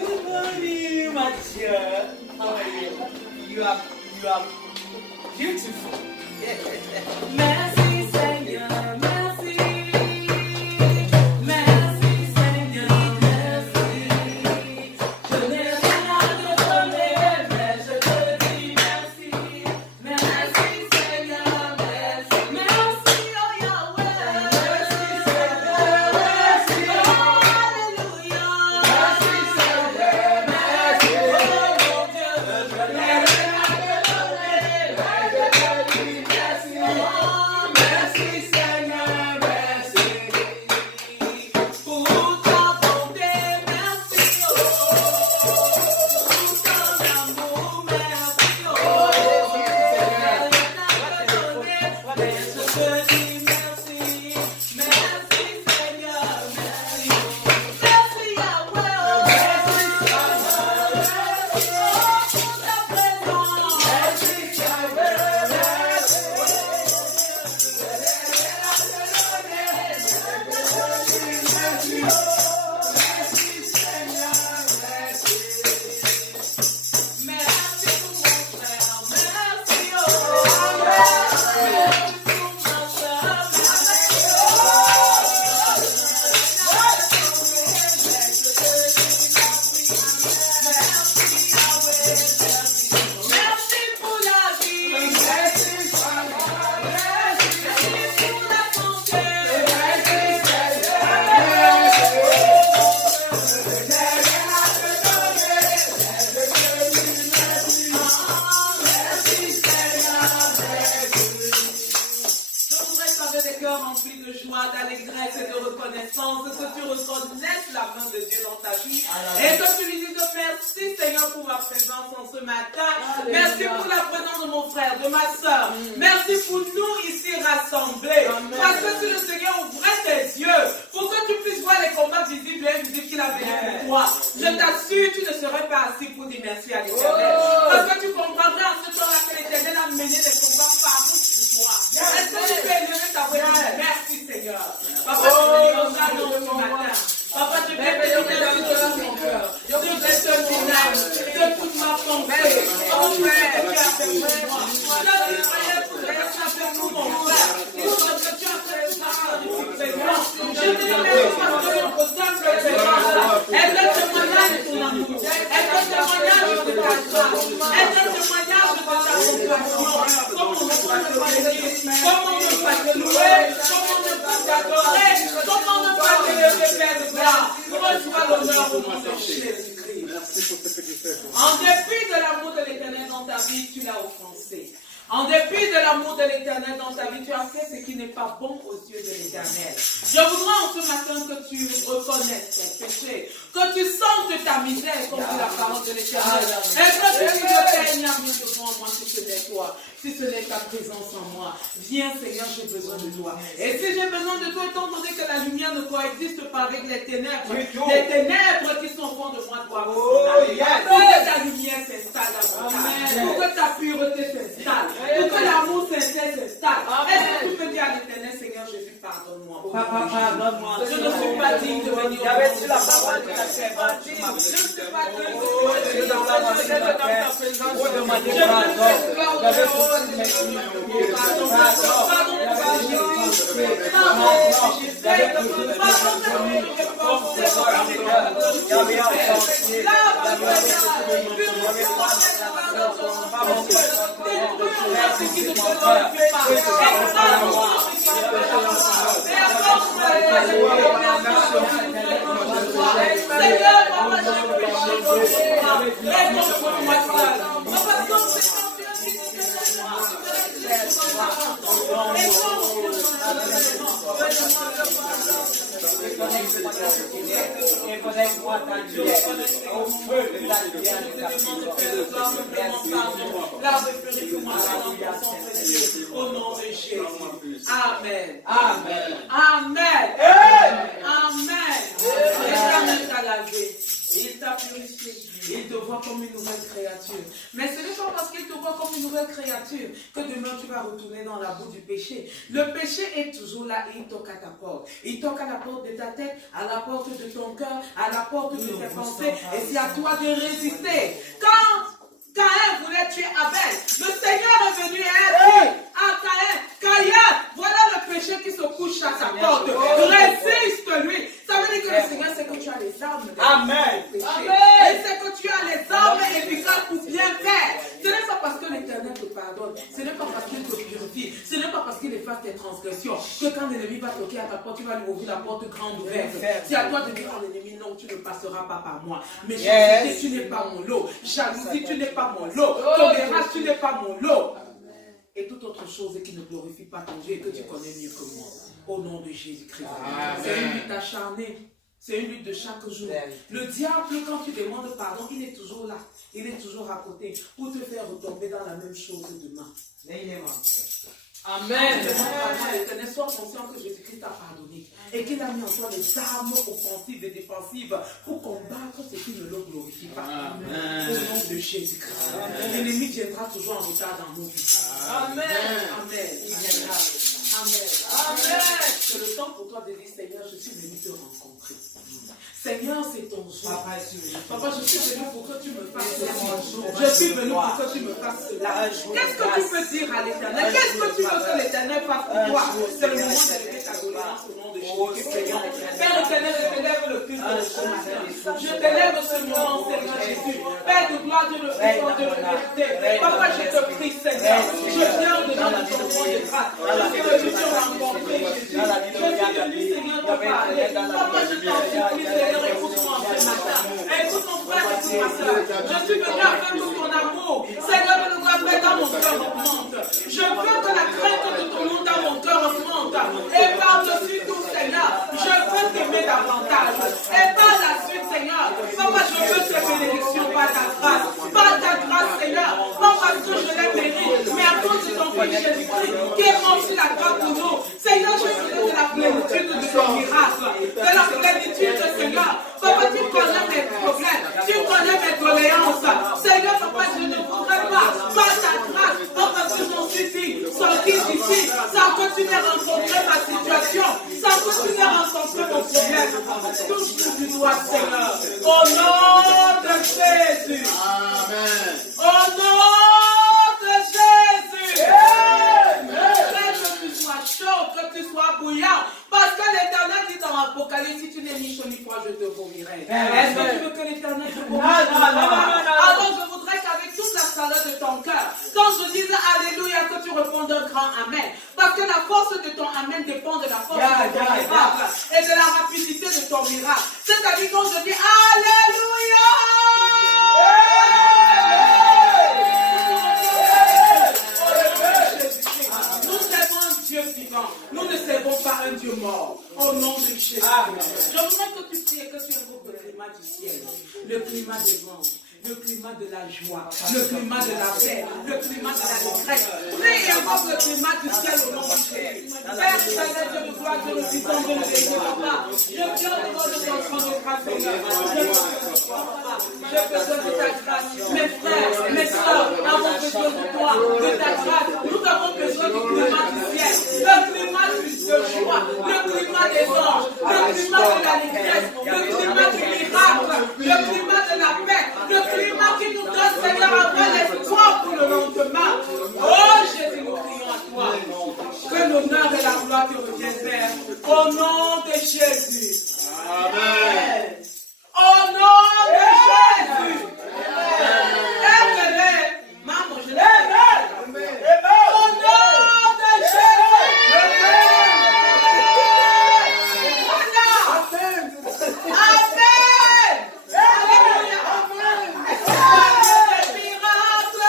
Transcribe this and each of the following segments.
Good morning, Mathieu. How are you? You are beautiful. Merci, Seigneur. Merci. Merci, Seigneur. Merci. Je n'ai rien à te donner, mais je te dis merci. Merci, Seigneur. Merci. Merci, oh Yahweh. Merci, Seigneur. Merci. Oh, Alléluia. Merci, Seigneur. Merci. Oh, mon Dieu. Je n'ai rien à te donner, mais je te dis merci. Oh, merci, Seigneur. Merci. Pour ta bonté, merci. Oh, pour ton amour, merci. Oh, rien à te donner, mais je te dis merci. Merci, Seigneur. Merci. Merci, Yahweh. Oh, merci, Seigneur. Merci. Oh, pour ta présence. Merci, Yahweh. Merci. Merci pour mon frère, merci oh. Merci pour ma soeur, merci merci pour la vie, merci pour la santé, Je voudrais savoir des cœurs remplis de joie, d'allégresse et de reconnaissance, que tu reconnaisses la main de Dieu dans ta vie et que tu lui dises merci Seigneur pour ma présence en ce matin. Merci pour la présence de mon frère, de ma soeur. Merci pour nous ici rassemblés. Parce que si le Seigneur ouvrait tes yeux pour que tu puisses voir les combats visibles et invisibles qu'il a veillé pour toi, je t'assure, tu ne serais pas assis pour dire merci à l'Éternel. Parce que tu comprendrais en ce temps-là que l'Éternel a mené des combats farouches pour toi. Est-ce que tu peux élever ta voix et dire merci Seigneur? Papa, je te dis au nom de ce matin. Papa, je vais te donner de tout mon cœur. Je vais te dîner de toute ma pensée. Oh Père, tu as fait pour moi. Je te priais pour que tu as fait pour mon frère. Et pour que tu as fait par du présent. Je te remercie parce que notre simple présence est un témoignage de ton amour. Est un témoignage de ta grâce. Est un témoignage de ta compassion. Comment on ne peut te bénir? Comment on ne peut te louer? Comment on ne peut t'adorer? Comment on ne peut te lever, Père de gloire? Reçois l'honneur au nom de Jésus-Christ. Merci pour ce que tu fais. En dépit de l'amour de l'Éternel dans ta vie, tu l'as offensé. En dépit de l'amour de l'Éternel dans ta vie, tu as fait ce qui n'est pas bon aux yeux de l'Éternel. Je voudrais en ce matin que tu reconnaisses ton péché, que tu sentes ta misère comme dit la parole de l'Éternel. Et que tu dis que Père, il n'y a rien devant moi si ce n'est toi, si ce n'est ta présence en moi. Viens Seigneur, j'ai besoin de toi. Et si j'ai besoin de toi, étant donné que la lumière ne coexiste pas avec les ténèbres qui sont au fond de moi doivent s'en aller. Pour que ta lumière s'installe davantage, pour que ta pureté s'installe, pour que l'amour sincère s'installe. Est-ce que tu peux dire à l'Éternel, Seigneur Jésus, pardonne-moi. Pardonne-moi. Je ne suis pas digne de venir au monde. Je ne suis pas digne de venir dans ta présence. Je ne sais au nom de Jésus. Amen. Amen. Amen. Amen. L'éternel t'a lavé. Il t'a purifié. Il te voit comme une nouvelle créature. Mais ce n'est pas parce qu'il te voit comme une nouvelle créature que demain tu vas retourner dans la boue du péché. Le péché est toujours là et il toque à ta porte. Il toque à la porte de ta tête, à la porte de ton cœur, à la porte de tes pensées. Et c'est à toi de résister. Quand Caïn voulait tuer Abel, le Seigneur est venu et a dit à Caïn, voilà le péché qui se couche à ta porte. Résiste-lui. Ça veut dire que le Seigneur sait que tu as les armes. Amen. Il sait que tu as les armes efficaces pour bien faire. Ce n'est pas parce que l'Éternel te pardonne. Ce n'est pas parce qu'il te purifie. Ce n'est pas parce qu'il efface tes transgressions que quand l'ennemi va toquer à ta porte, tu vas lui ouvrir la porte grande ouverte. C'est à toi de dire à l'ennemi, non, tu ne passeras pas par moi. Mais Jésus, tu n'es pas mon lot. Jalousie, tu n'es pas mon lot. Tolérance, tu n'es pas mon lot. Et toute autre chose qui ne glorifie pas ton Dieu et que tu connais mieux que moi. Au nom de Jésus-Christ. C'est une lutte acharnée. C'est une lutte de chaque jour. Le diable, quand tu demandes pardon, il est toujours là. Il est toujours à côté pour te faire retomber dans la même chose demain. Amen. L'éternel, sois conscient que Jésus-Christ t'a pardonné et qu'il a mis en toi des armes offensives et défensives pour combattre ce qui ne le glorifie pas. Amen. Au nom de Jésus-Christ. L'ennemi viendra toujours en retard dans nos vies. Amen. Amen. Amen. Amen. C'est le temps pour toi de dire, Seigneur, je suis venu te rencontrer. Seigneur, c'est ton jour. Papa, je suis venu pour que tu me fasses cela. Je suis venu pour que tu me fasses cela. Qu'est-ce que tu peux dire à l'Éternel? Qu'est-ce que tu veux que l'Éternel fasse pour toi? C'est le moment d'élever ta doléance au nom de Jésus. Père éternel, je t'élève le culte de ce matin. Je t'élève ce moment, Seigneur Jésus. Père de gloire, Dieu de puissance, Dieu de vérité. Papa, je te prie, Seigneur. Je viens devant ton trône de grâce. Je suis venu te rencontrer, Jésus. Je suis venu, Seigneur, te parler. Papa, je t'en supplie, Seigneur. Écoute-moi ce matin. Écoute mon frère, écoute ma soeur. Je suis venu afin que ton amour, Seigneur, ne doit pas dans mon cœur augmente. Je veux que la crainte de ton nom dans mon cœur augmente. Et par-dessus tout, Seigneur, je veux t'aimer davantage. Et par la suite, Seigneur, papa, je veux tes bénédictions par ta grâce. Par ta grâce, Seigneur. Pas parce que je l'ai mérite, mais à cause de ton Fils Jésus-Christ qui est mort sur la croix pour nous. Seigneur, je veux de la plénitude de ton miracle. De la plénitude, Seigneur. Papa, tu connais mes problèmes, tu connais mes doléances. Seigneur, papa, je ne voudrais pas, par ta grâce, papa, que j'en suis dit, sortir d'ici, sans que tu n'aies rencontré ma situation, sans que tu n'aies rencontré mon problème. Touche du doigt, Seigneur. Au nom de Jésus. Amen. Au nom de Jésus. Amen. Que tu sois chaud, que tu sois bouillant. Parce que l'Éternel dit dans l'Apocalypse, si tu n'es ni chaud ni froid, je te vomirai. Est-ce que tu veux que l'Éternel te vomisse? Alors je voudrais qu'avec toute la chaleur de ton cœur, quand je dise Alléluia, que tu répondes un grand Amen. Parce que la force de ton Amen dépend de la force de ton miracle et de la rapidité de ton miracle. C'est-à-dire quand je dis Alléluia, Dieu vivant. Nous ne servons pas un Dieu mort. Au nom de Jésus. Je voudrais que tu pries et que tu invoques le climat du ciel, le climat des vents, le climat de la joie, le climat de la paix, le climat de la détresse. Prie et invoque le climat du ciel au nom de Jésus. Père éternel, Dieu de gloire, Dieu de puissance, Dieu de vérité, papa. Je viens devant le trône de grâce, Seigneur. J'ai besoin de ta grâce. Mes frères, mes soeurs avons besoin de toi, de ta grâce. Nous avons besoin du climat du ciel, le climat de joie, le climat des anges, le climat de la détresse, le climat du miracle, le climat de la paix, le climat qui nous donne, Seigneur, avoir l'espoir pour le lendemain. Oh Jésus, nous crions à toi. Que l'honneur et la gloire te reviennent, Père. Au nom de Jésus. Amen. Au nom de Jésus. Amen. Maman, je l'aime. Au nom de Jésus. Amen. Amen. Alléluia. Amen. Miracle.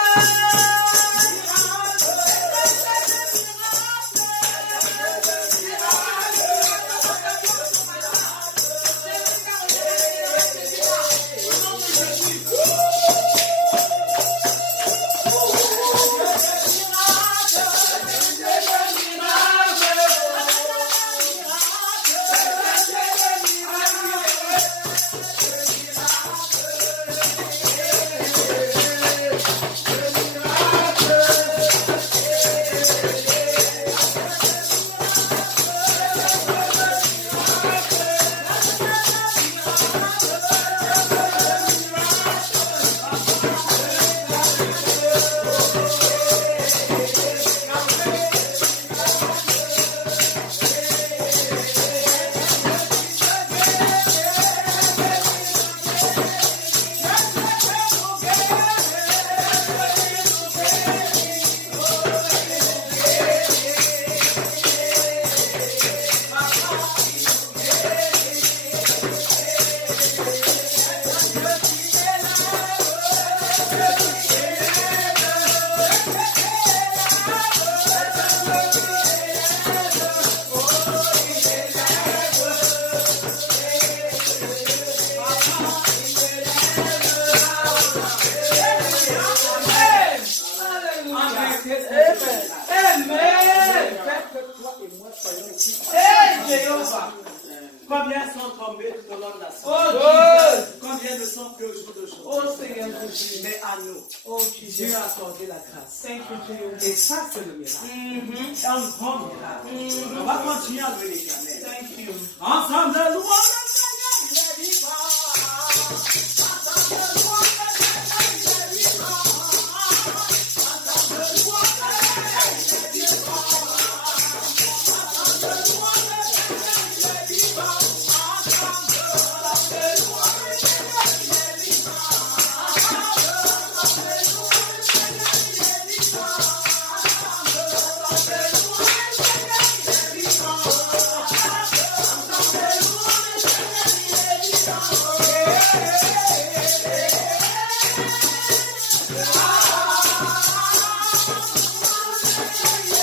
Amen. Faites que toi et moi soyons ici. Jéhovah. Combien sont tombés tout au long de la Oh semaine? Dieu. Combien ne sont que au jour d'aujourd'hui? Oh Seigneur Jésus. Mais à nous, Oh Dieu Dieu. a accordé la grâce. Thank you, Jéhovah. Et ça, c'est le miracle. C'est un grand miracle. On va continuer à louer l'Éternel. Thank you. Ensemble, louons le Seigneur, il est vivant. Ensemble, louons le Seigneur, il est vivant. Ensemble, louons le Seigneur, il est vivant. Ensemble, louons le Seigneur, il est vivant. Ensemble, louons le Seigneur, il est vivant. Ensemble, louons le Seigneur, il est vivant. Ensemble, louons le Seigneur, il est vivant. Ensemble, louons le Seigneur, il est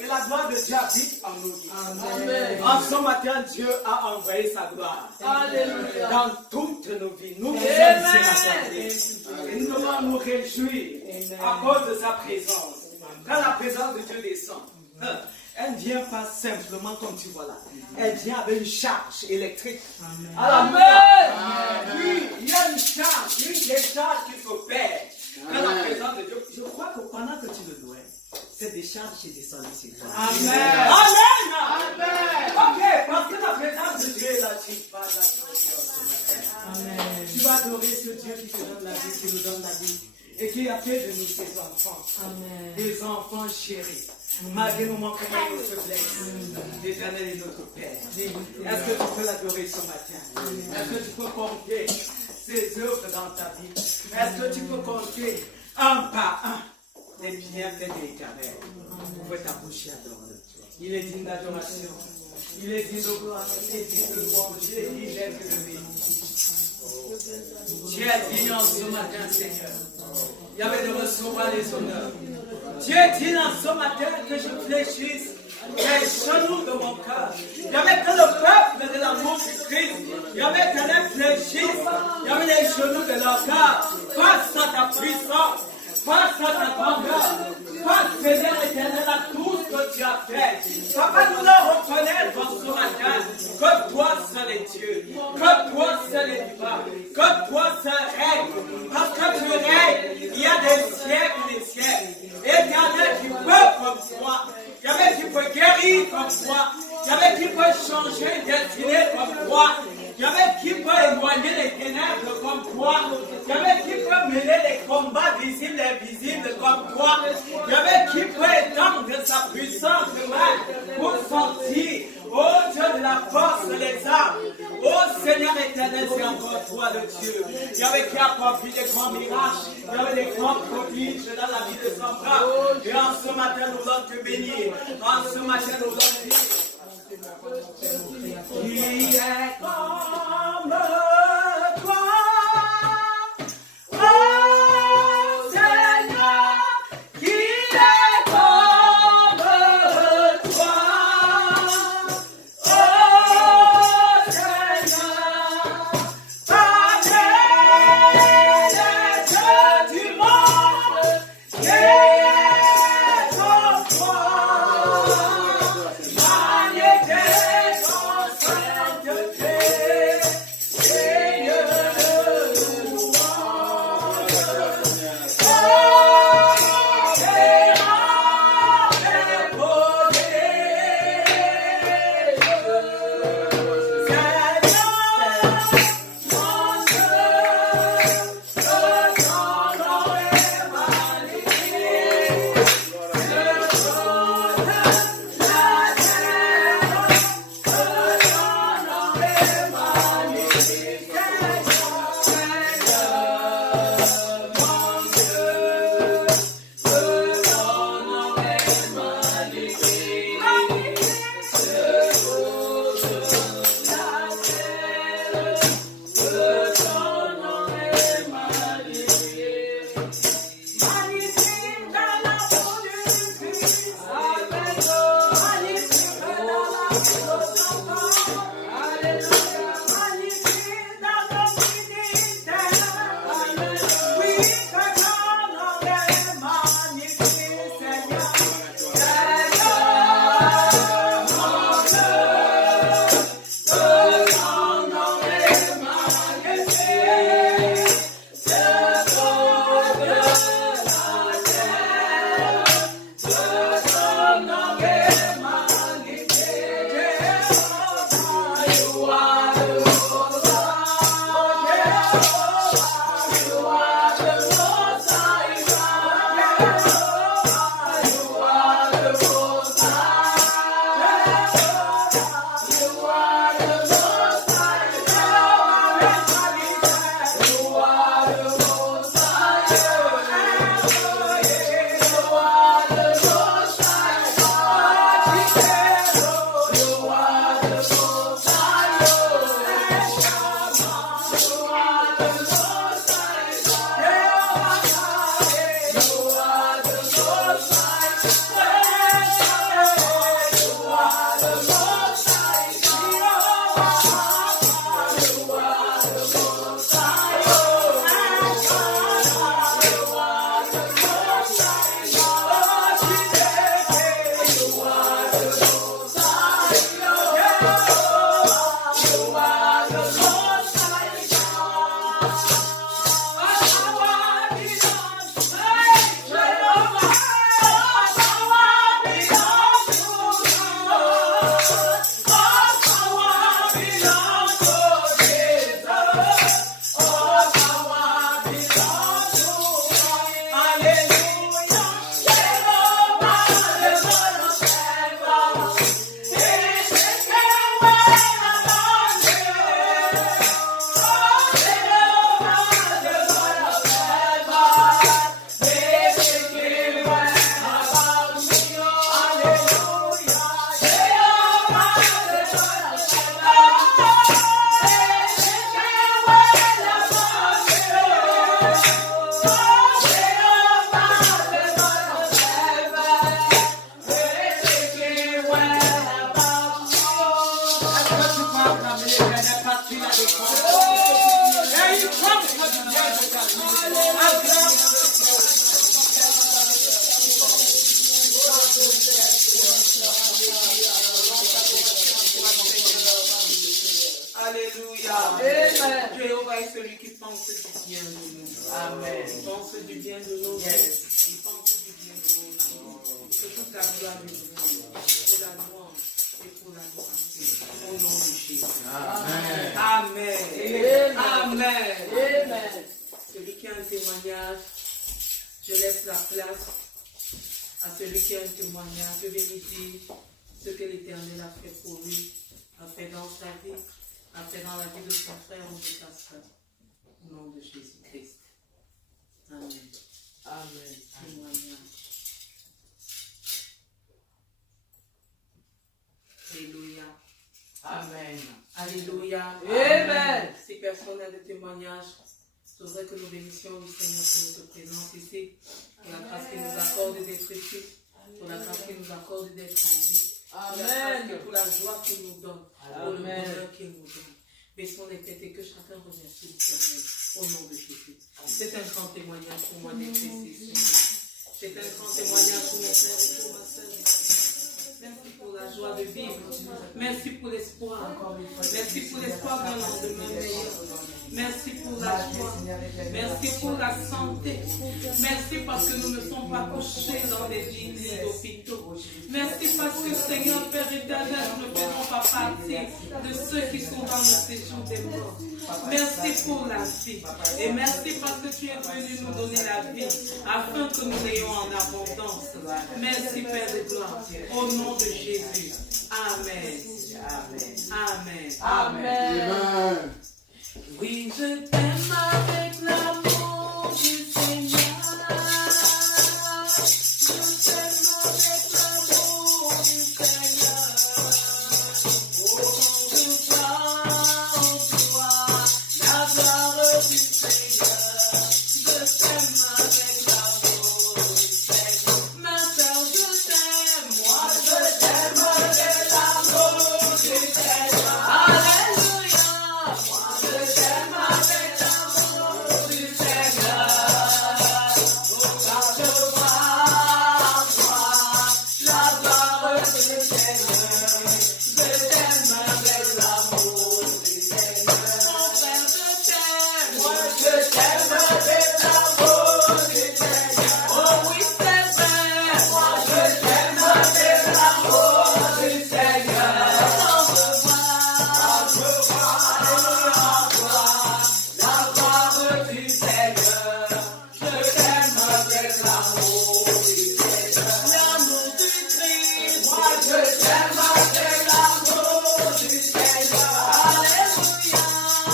Et la gloire de Dieu habite en nous. Amen. En ce matin, Dieu a envoyé sa gloire. Alléluia. Dans toutes nos vies. Nous qui sommes ici rassemblés. Et nous devons nous réjouir à cause de sa présence. Quand la présence de Dieu descend, elle ne vient pas simplement comme tu vois là. Elle vient avec une charge électrique. Amen. Oui, il y a une charge, une décharge qu'il faut faire. Quand la présence de Dieu, je crois que pendant que tu le louais, cette décharge est descendue sur toi. Amen. Amen. Ok, parce que la présence de Dieu est là, tu vas l'adorer ce matin. Amen. Tu vas adorer ce Dieu qui te donne la vie, qui nous donne la vie. Et qui a fait de nous ses enfants. Amen. Des enfants chéris. Malgré nos manquements et nos faiblesses, l'Éternel est notre Père. Est-ce que tu peux l'adorer ce matin? Est-ce que tu peux compter ses œuvres dans ta vie? Est-ce que tu peux compter un par un les bienfaits de l'Éternel? Ouvre ta bouche et adore-le. Il est digne d'adoration. Il est digne de gloire. Il est digne de louange. Il est digne d'être élevé. Tu es digne en ce matin, Seigneur. Il y avait de recevoir les honneurs. Tu es digne en ce matin que je fléchisse les genoux de mon cœur. Il y avait que le peuple de l'amour du Christ. Il y avait que les fléchisses. Il y avait les genoux de leur cœur. Face à ta puissance. Face à ta grandeur. Face, Seigneur éternel, à tout ce que tu as fait. Papa, nous le reconnaître en ce matin que toi seul est Dieu. Que toi seul est divin. Que toi seul règne. Parce que tu règnes, il y a des siècles et des siècles. Éternel, qui peut comme toi. Il y avait qui peut guérir comme toi. Il y avait qui peut changer une destinée comme toi. Il y avait qui peut éloigner les ténèbres comme toi. Il y avait qui peut mêler les combats visibles et invisibles comme toi. Il y avait qui peut étendre sa puissance main pour sortir, oh Dieu de la force des âmes. Oh Seigneur éternel, c'est encore toi le Dieu. Il y avait qui a accompli des grands miracles. Il y avait des grands prodiges dans la vie de son frère. Et en ce matin, nous voulons te bénir. En ce matin, nous voulons te bénir. Qui est comme toi, oh Seigneur, qui est comme toi, oh Seigneur, parmi les dieux du monde, qui est comme toi, magnifique. Alléluia. Amen. Jéhovah est celui qui pense du bien de nous. Amen. Il pense du bien de nous. Yes. Il pense du bien de nous. Que toute la gloire est pour la louange et pour l'adoration. Au nom de Jésus. Amen. Amen. Amen. Amen. Celui qui a un témoignage, je laisse la place à celui qui a un témoignage. Je vais lui dire ce que l'Éternel a fait pour lui, a fait dans sa vie, a fait dans la vie de son frère ou de sa soeur. Au nom de Jésus-Christ. Amen. Amen. Témoignage. Alléluia. Amen. Alléluia. Amen. Si personne n'a de témoignage, je voudrais que nous bénissions le Seigneur pour notre présence ici, pour la grâce qu'il nous accorde d'être ici, pour la grâce qu'il nous accorde d'être en vie, pour la joie qu'il nous donne, pour le bonheur qu'il nous donne. Baissons les têtes et que chacun remercie le Seigneur au nom de Jésus. C'est un grand témoignage pour moi d'être ici, Seigneur. C'est un grand témoignage pour mon frère et pour ma soeur. Merci pour la joie de vivre. Merci pour l'espoir. Merci pour l'espoir d'un lendemain meilleur. Merci pour la joie. Merci pour la santé. Merci parce que nous ne sommes pas couchés dans des lits d'hôpitaux. Merci parce que, Seigneur Père éternel, nous ne faisons pas partie de ceux qui sont dans le séjour des morts. Merci pour la vie. Et merci parce que tu es venu nous donner la vie afin que nous l'ayons en abondance. Merci Père de gloire. Au nom de Jésus. Amen. Amen. Amen. Amen. Oui, je t'aime avec l'amour du Seigneur. Je t'aime avec l'amour du Seigneur. Oh, je crois en toi, la gloire du Seigneur. Je t'aime avec l'amour du Seigneur. Ma soeur, je t'aime, moi je t'aime avec l'amour du Seigneur. Alléluia, moi je t'aime avec l'amour du Seigneur. Oh, car je vois en toi la gloire du Seigneur. Je t'aime avec l'amour du Seigneur. Mon frère, je t'aime, moi je t'aime avec l'amour du Seigneur. Oh oui, c'est vrai, moi je t'aime avec l'amour du Seigneur. On veut voir en toi la gloire du Seigneur. Je t'aime avec l'amour du Seigneur. L'amour du Christ, moi je t'aime avec l'amour du Seigneur. Alléluia,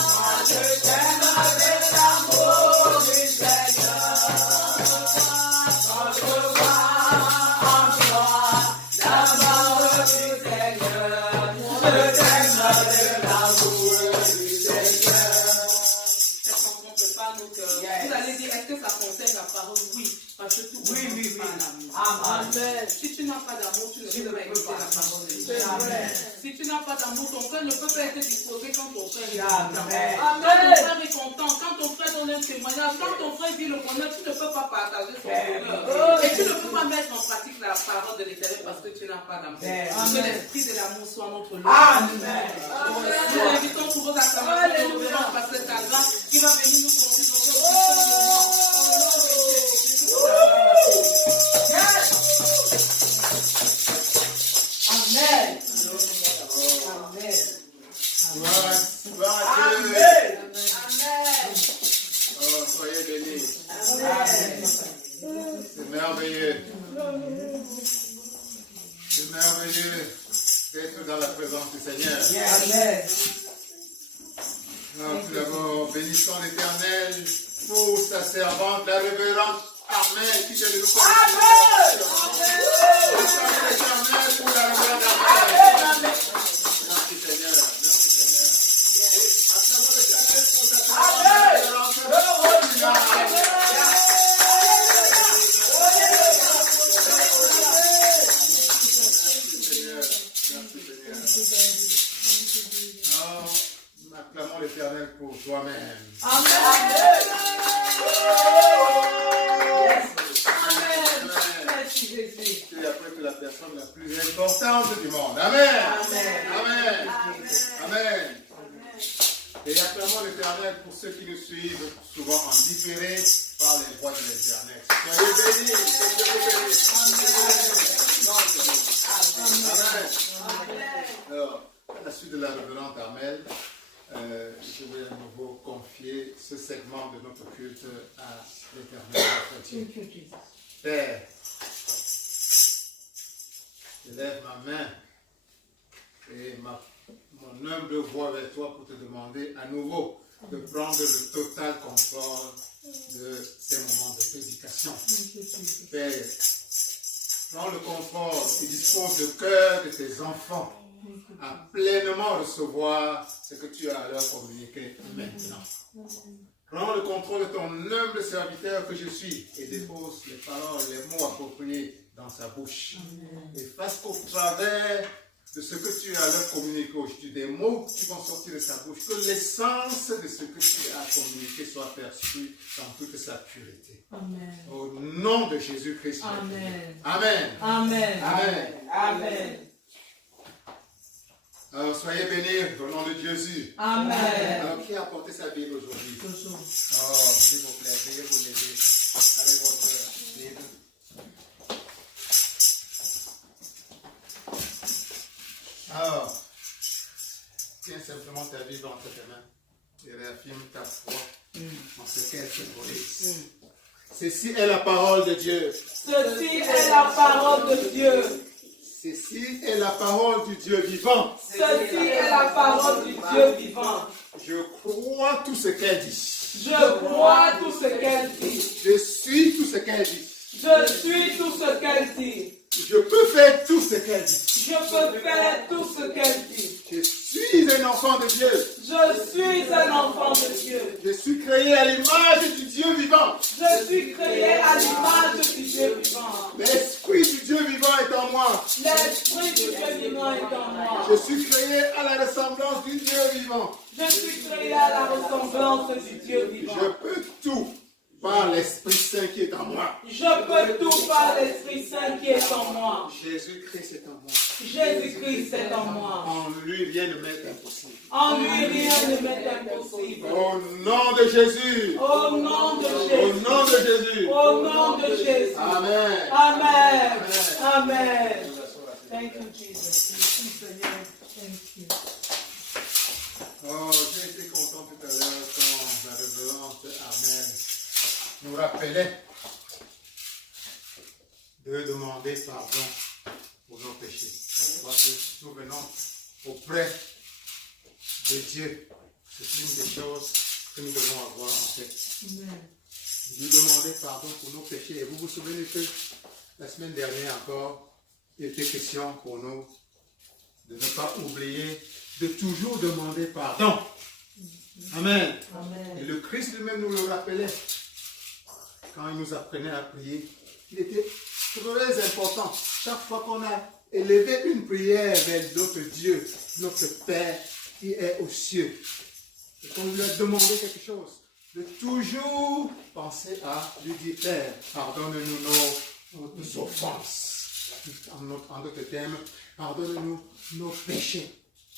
moi je t'aime avec l'amour du Seigneur. Quand je vois en toi la gloire du Seigneur, je t'aime avec l'amour du Seigneur. Est-ce qu'on ne peut pas nos cœurs? Vous allez dire, est-ce que ça concerne la parole? Oui, parce que tout Oui. par l'amour. Amen. Si tu n'as pas d'amour, tu ne peux pas écouter la parole de Dieu. Amen. Si tu n'as pas d'amour, ton cœur ne peut pas être disposé quand ton frère est Amen. content. Quand ton frère est content, quand ton frère donne un témoignage, quand ton frère dit le bonheur, tu ne peux pas partager son bonheur. Et tu ne peux pas mettre en pratique la parole de l'Éternel parce que tu n'as pas d'amour. Que l'esprit de l'amour soit notre lot. Amen. Nous invitons tous vos acclamations de reverence parce que ta grâce qui va venir nous conduire dans ce Amen. Gloire à Dieu. Amen. Oh, soyez bénis. Amen. C'est merveilleux. C'est merveilleux d'être dans la présence du Seigneur. Amen. Tout d'abord, bénissons l'Éternel pour sa servante, la révérende Armelle, qui vient de nous connaître. Bénissons l'Éternel pour la révérende Armelle. Merci Seigneur. Merci Seigneur. Acclamons l'Éternel pour sa servante, la révérende Armelle. Acclamons l'Éternel pour toi-même. Amen. Merci Jésus. Tu es après que la personne la plus importante du monde. Amen. Amen. Amen. Amen. Et acclamons l'Éternel pour ceux qui nous suivent souvent en différé par les voies de l'Internet. Soyez bénis, que Dieu vous bénisse. Amen. Alors, à la suite de la révérende Armelle, je vais à nouveau confier ce segment de notre culte à l'Éternel. Père, je lève ma main et mon humble voix vers toi pour te demander à nouveau de prendre le total contrôle de ces moments de prédication. Père, prends le contrôle et dispose le cœur de tes enfants à pleinement recevoir ce que tu as à leur communiquer maintenant. Prends le contrôle de ton humble serviteur que je suis et dépose les paroles, les mots appropriés dans sa bouche. Et fasse qu'au travers de ce que tu as à leur communiquer aujourd'hui, des mots qui vont sortir de sa bouche, que l'essence de ce que tu as communiqué soit perçue dans toute sa pureté. Amen. Au nom de Jésus-Christ. Amen. Amen. Amen. Amen. Amen. Alors, soyez bénis au nom de Jésus. Amen. Alors, qui a apporté sa Bible aujourd'hui? Oh, s'il vous plaît, veuillez vous lever avec votre Bible. Alors, tiens simplement ta Bible entre tes mains et réaffirme ta foi en ce qu'elle symbolise. Ceci est la parole de Dieu. Ceci est la parole de Dieu. Ceci est la parole du Dieu vivant. Ceci est la parole du Dieu vivant. Je crois tout ce qu'elle dit. Je crois tout ce qu'elle dit. Je suis tout ce qu'elle dit. Je suis tout ce qu'elle dit. Je peux faire tout ce qu'elle dit. Je peux faire tout ce qu'elle dit. Je suis un enfant de Dieu. Je suis un enfant de Dieu. Je suis créé à l'image du Dieu vivant. Je suis créé à l'image du Dieu vivant. L'Esprit du Dieu vivant est en moi. L'Esprit du Dieu vivant est en moi. Je suis créé à la ressemblance du Dieu vivant. Je suis créé à la ressemblance du Dieu vivant. Je peux tout par l'Esprit Saint qui est en moi. Je peux tout par l'Esprit Saint qui est en moi. Jésus-Christ est en moi. Jésus-Christ est en moi. En lui, rien ne m'est impossible. En lui, rien ne m'est impossible. Au nom de Jésus. Au nom de Au Jésus. nom de Jésus. Au nom de Jésus. Amen. Amen. Amen. Thank you, Jesus. Merci, Seigneur. Thank you. Oh, j'ai été content tout à l'heure quand la révérende Armelle nous rappelait de demander pardon pour nos péchés. Parce que nous venons auprès de Dieu. C'est une des choses que nous devons avoir en tête. Nous demander pardon pour nos péchés. Et vous vous souvenez que la semaine dernière encore, il était question pour nous de ne pas oublier de toujours demander pardon. Amen. Amen. Et le Christ lui-même nous le rappelait quand il nous apprenait à prier. Il était très important. Chaque fois qu'on a élevé une prière vers notre Dieu, notre Père qui est aux cieux, et qu'on lui a demandé quelque chose, de toujours penser à lui dire, Père, pardonne-nous nos offenses. En d'autres termes, pardonne-nous nos péchés.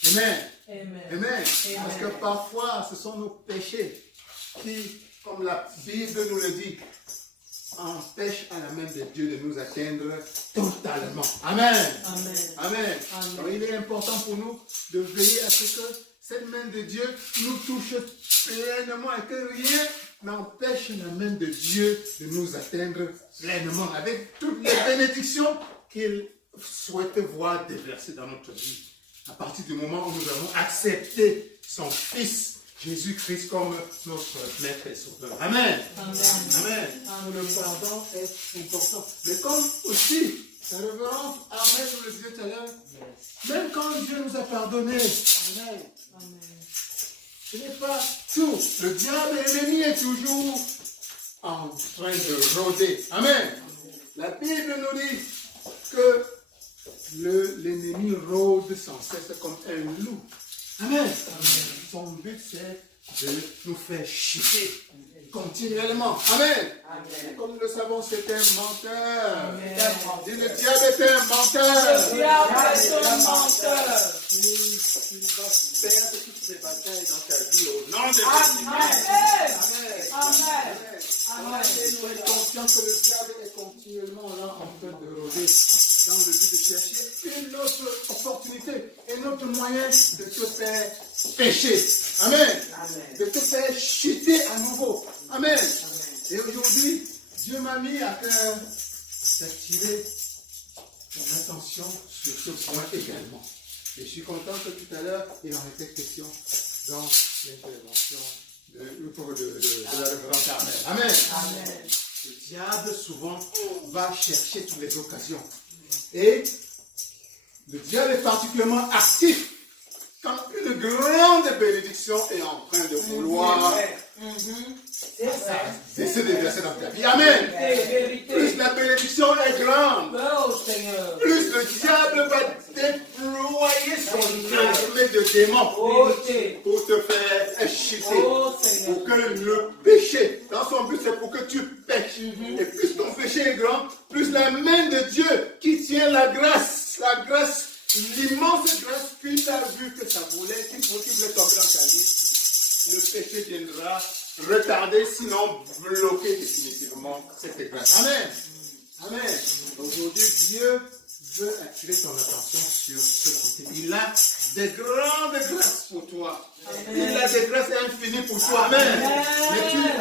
Amen. Amen. Amen. Parce que parfois, ce sont nos péchés qui, comme la Bible nous le dit, empêchent à la main de Dieu de nous atteindre totalement. Amen. Amen. Amen. Amen. Alors, il est important pour nous de veiller à ce que cette main de Dieu nous touche pleinement et que rien n'empêche la main de Dieu de nous atteindre pleinement avec toutes les bénédictions qu'il souhaite voir déversées dans notre vie. À partir du moment où nous avons accepté son Fils, Jésus-Christ, comme notre Maître et Sauveur. Amen. Amen. Amen. Le pardon est important. Mais comme aussi, la révérende Armelle nous le disait tout à l'heure, même quand Dieu nous a pardonné, Amen. Ce n'est pas tout. Le diable et l'ennemi est toujours en train de rôder. Amen. La Bible nous dit que l'ennemi rôde sans cesse comme un loup. Amen. Son but, c'est de nous faire chuter continuellement. Amen. Et comme nous le savons, c'est un menteur. Dis, le diable est un menteur. Le diable est un menteur. Il va perdre toutes ses batailles dans ta vie. vie au nom de Jésus. Amen. Amen. Amen. Et nous sommes conscients que le diable est continuellement là en train de rôder dans le but de chercher une autre opportunité, un autre moyen de te faire pécher. Amen. De te faire chuter à nouveau. Amen. Et aujourd'hui, Dieu m'a mis à cœur d'attirer ton attention sur ce point également. Et je suis content que tout à l'heure, il en était question dans l'intervention de la révérende Carmel. Amen. Amen. Le diable souvent va chercher toutes les occasions. Et le diable est particulièrement actif quand une grande bénédiction est en train de vouloir se déverser dans ta vie. Amen. Plus la bénédiction est grande, Oh Seigneur. plus le diable va déployer son armée de démons pour te faire chuter. Oh Seigneur. Pour que le péché, dans son but, c'est pour que tu pêches. Et plus ton péché est grand, plus la main de Dieu qui tient la grâce, l'immense grâce qu'il a vu que ça voulait, qu'il voulait tomber dans ta vie, le péché viendra retarder, sinon bloquer définitivement cette grâce. Amen. Amen. Aujourd'hui, Dieu veut attirer ton attention sur ce côté. Il a des grandes grâces pour toi. Amen. Il a des grâces infinies pour toi. Amen.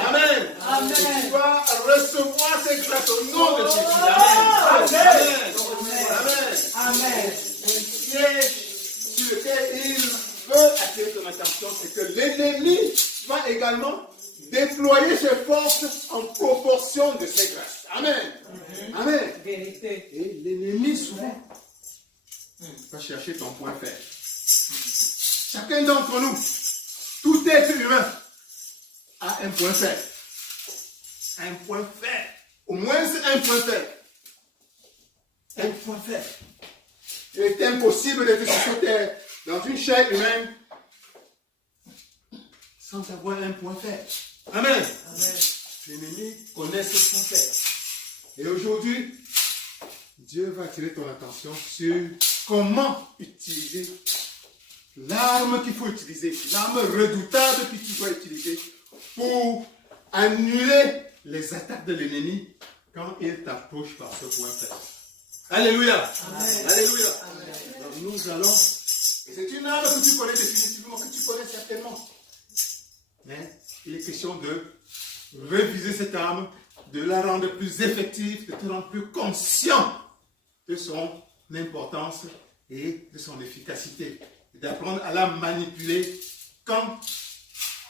Amen. Amen. Et tu vas recevoir ces grâces au nom de Jésus. Amen. Amen. Amen. Amen. Le piège sur lequel il veut attirer ton attention, c'est que l'ennemi va également déployer ses forces en proportion de ses grâces. Amen. Amen. Vérité. Et l'ennemi, souvent, va chercher ton point faible. Chacun d'entre nous, tout être humain, a un point faible. Un point faible. Au moins un point faible. Un point faible. Il est impossible d'être sur cette terre, dans une chair humaine, sans avoir un point faible. Amen. Amen. L'ennemi connaît ce point faible. Et aujourd'hui, Dieu va attirer ton attention sur comment utiliser l'arme qu'il faut utiliser, l'arme redoutable que tu dois utiliser pour annuler les attaques de l'ennemi quand il t'approche par ce point faible. Alléluia. Amen. Alléluia. Amen. Donc nous allons, et c'est une arme que tu connais définitivement, que tu connais certainement. Mais il est question de réviser cette arme, de la rendre plus effective, de te rendre plus conscient de son importance et de son efficacité. Et d'apprendre à la manipuler quand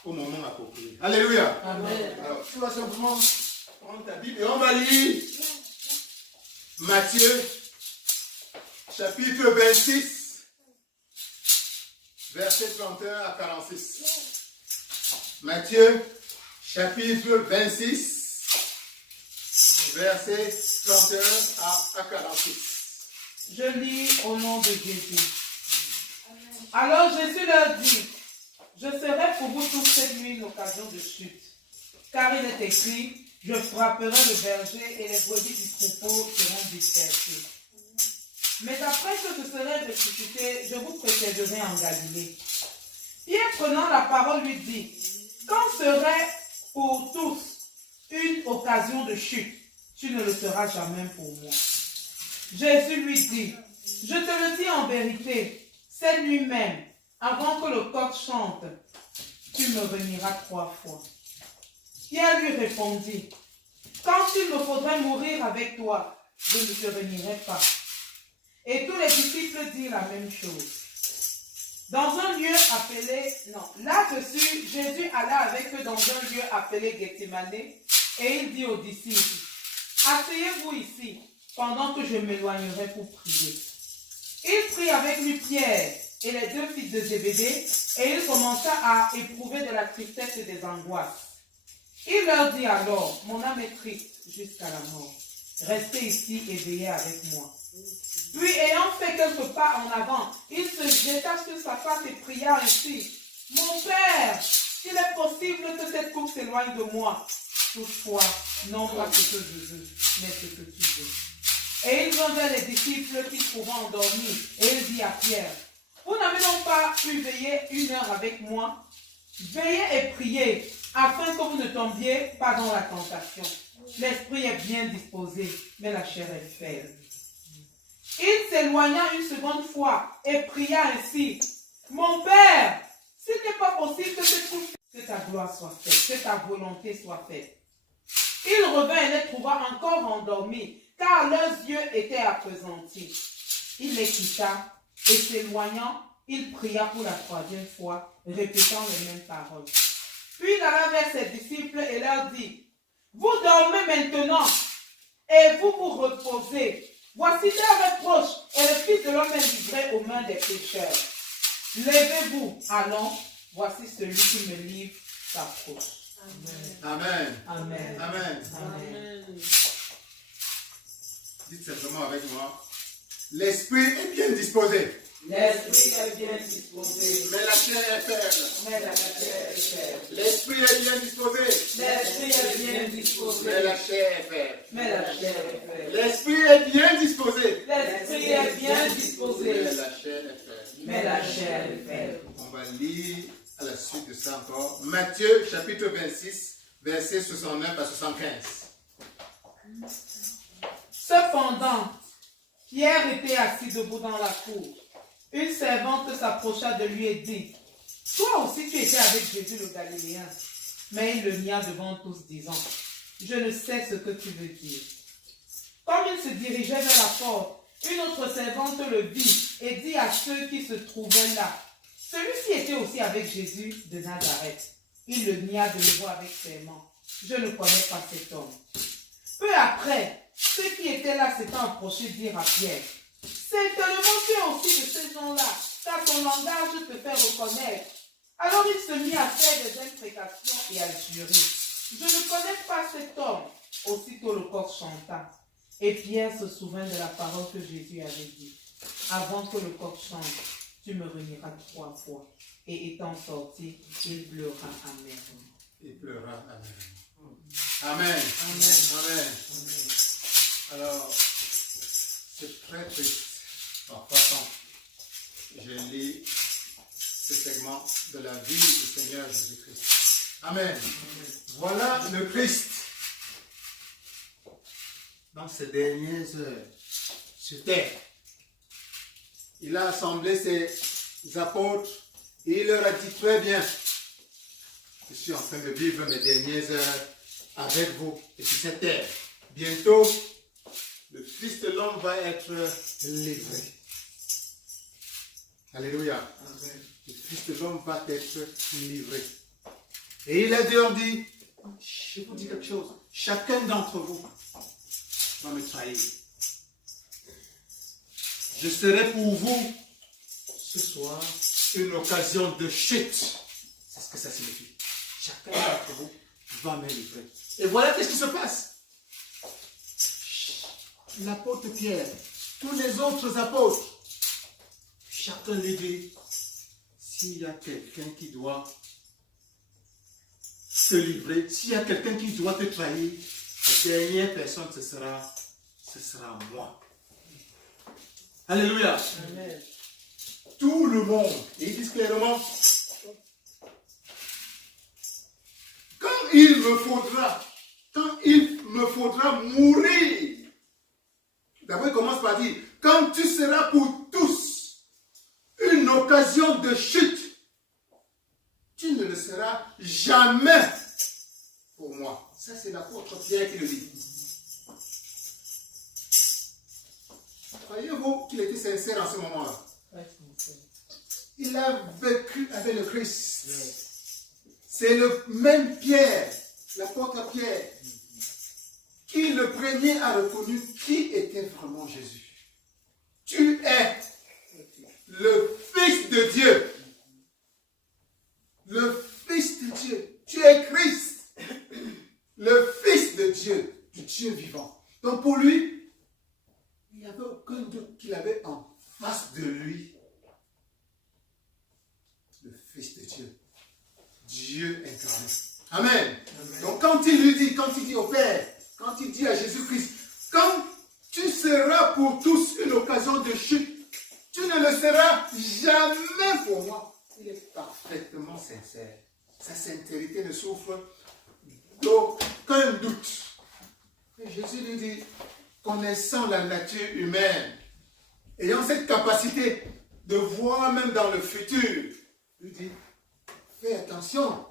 au moment approprié. Alléluia. Amen. Alors, tu vas simplement prendre ta Bible et on va lire Matthieu, chapitre 26, verset 31 à 46. Matthieu, chapitre 26, verset 31 à 46. Je lis au nom de Jésus. Alors Jésus leur dit, je serai pour vous toute cette nuit une occasion de chute. Car il est écrit, je frapperai le berger et les brebis du troupeau seront dispersées. Mais après que je serai ressuscité, je vous précéderai en Galilée. Pierre prenant la parole lui dit, quand serait pour tous une occasion de chute, tu ne le seras jamais pour moi. Jésus lui dit, je te le dis en vérité, cette nuit même, avant que le coq chante, tu me renieras 3 fois. Pierre lui répondit, quand il me faudrait mourir avec toi, je ne te renierai pas. Et tous les disciples dirent la même chose. Dans un lieu appelé, là-dessus, Jésus alla avec eux dans un lieu appelé Gethsemane, et il dit aux disciples, asseyez-vous ici, pendant que je m'éloignerai pour prier. Il prit avec lui Pierre et les 2 fils de Zébédée, et il commença à éprouver de la tristesse et des angoisses. Il leur dit alors, mon âme est triste jusqu'à la mort. Restez ici et veillez avec moi. Puis, ayant fait quelques pas en avant, il se jeta sur sa face et pria ainsi, mon Père, s'il est possible que cette coupe s'éloigne de moi. Toutefois, non pas ce que je veux, mais ce que tu veux. Et il vint vers les disciples qui se trouvaient endormis, et il dit à Pierre, vous n'avez donc pas pu veiller 1 heure avec moi? Veillez et priez, afin que vous ne tombiez pas dans la tentation. L'esprit est bien disposé, mais la chair est faible. Il s'éloigna une seconde fois et pria ainsi. Mon Père, s'il n'est pas possible que ta gloire soit faite, que ta volonté soit faite. Il revint et les trouva encore endormis, car leurs yeux étaient appesantis. Il les quitta et s'éloignant, il pria pour la troisième fois, répétant les mêmes paroles. Puis il alla vers ses disciples et leur dit, vous dormez maintenant et vous vous reposez. Voici l'heure est proche et le Fils de l'homme est livré aux mains des pécheurs. Levez-vous, allons, voici celui qui me livre s'approche. Amen. Amen. Amen. Amen. Dites simplement avec moi. L'esprit est bien disposé. L'esprit est bien disposé, Mais la chair est faible. mais la chair est faible. L'esprit est bien disposé. L'esprit est bien disposé, Mais la chair est faible. mais la chair est faible. L'esprit est bien disposé. L'esprit est bien disposé, Mais la chair est faible. mais la chair est faible. On va lire à la suite de ça encore. Matthieu chapitre 26, versets 69 à 75. Cependant, Pierre était assis debout dans la cour. Une servante s'approcha de lui et dit, « Toi aussi tu étais avec Jésus le Galiléen. » Mais il le nia devant tous, disant, « Je ne sais ce que tu veux dire. » Comme il se dirigeait vers la porte, une autre servante le vit et dit à ceux qui se trouvaient là, « Celui-ci était aussi avec Jésus de Nazareth. » Il le nia de nouveau avec serment, « Je ne connais pas cet homme. » Peu après, ceux qui étaient là s'étant approchés dirent à Pierre, « Certainement tu es aussi de ces gens-là, car ton langage te fait reconnaître. » Alors il se mit à faire des imprécations et à jurer, « Je ne connais pas cet homme. » Aussitôt le coq chanta. Et Pierre se souvint de la parole que Jésus avait dit, « Avant que le coq chante, tu me renieras 3 fois. » Et étant sorti, il pleura amèrement. Il pleura. Amen. Amen. Amen. Amen. Alors, c'est très triste. Parfois, quand je lis ce segment de la vie du Seigneur Jésus-Christ. Amen. Voilà le Christ dans ces dernières heures sur terre. Il a assemblé ses apôtres et il leur a dit très bien, je suis en train de vivre mes dernières heures avec vous et sur cette terre. Bientôt, le Fils de l'homme va être livré. Alléluia. Amen. Le Fils de l'homme va être livré. Et il a leur dit, je vous dis quelque chose, chacun d'entre vous va me trahir. Je serai pour vous ce soir une occasion de chute. C'est ce que ça signifie. Chacun d'entre vous va me livrer. Et voilà qu'est-ce qui se passe. L'apôtre Pierre, tous les autres apôtres, chacun lui dit, s'il y a quelqu'un qui doit te livrer, s'il y a quelqu'un qui doit te trahir, la dernière personne, ce sera moi. Alléluia. Amen. Tout le monde, et ils disent clairement, quand il me faudra mourir. D'abord, il commence par dire, quand tu seras pour tous une occasion de chute, tu ne le seras jamais pour moi. Ça, c'est l'apôtre Pierre qui le dit. Croyez-vous qu'il était sincère en ce moment-là? Il a vécu avec le Christ. C'est le même Pierre, l'apôtre Pierre, qui le premier a reconnu qui était vraiment Jésus. Tu es le Fils de Dieu. Le Fils de Dieu. Tu es Christ. Le Fils de Dieu, du Dieu vivant. Donc pour lui, il n'y avait aucun doute qu'il avait en face de lui le Fils de Dieu. Dieu incarné. Amen. Amen. Donc quand il dit au Père, quand il dit à Jésus-Christ, quand tu seras pour tous une occasion de chute, tu ne le seras jamais pour moi. Il est parfaitement sincère. sa sincérité ne souffre d'aucun doute. Et Jésus lui dit, connaissant la nature humaine, ayant cette capacité de voir même dans le futur, lui dit, fais attention,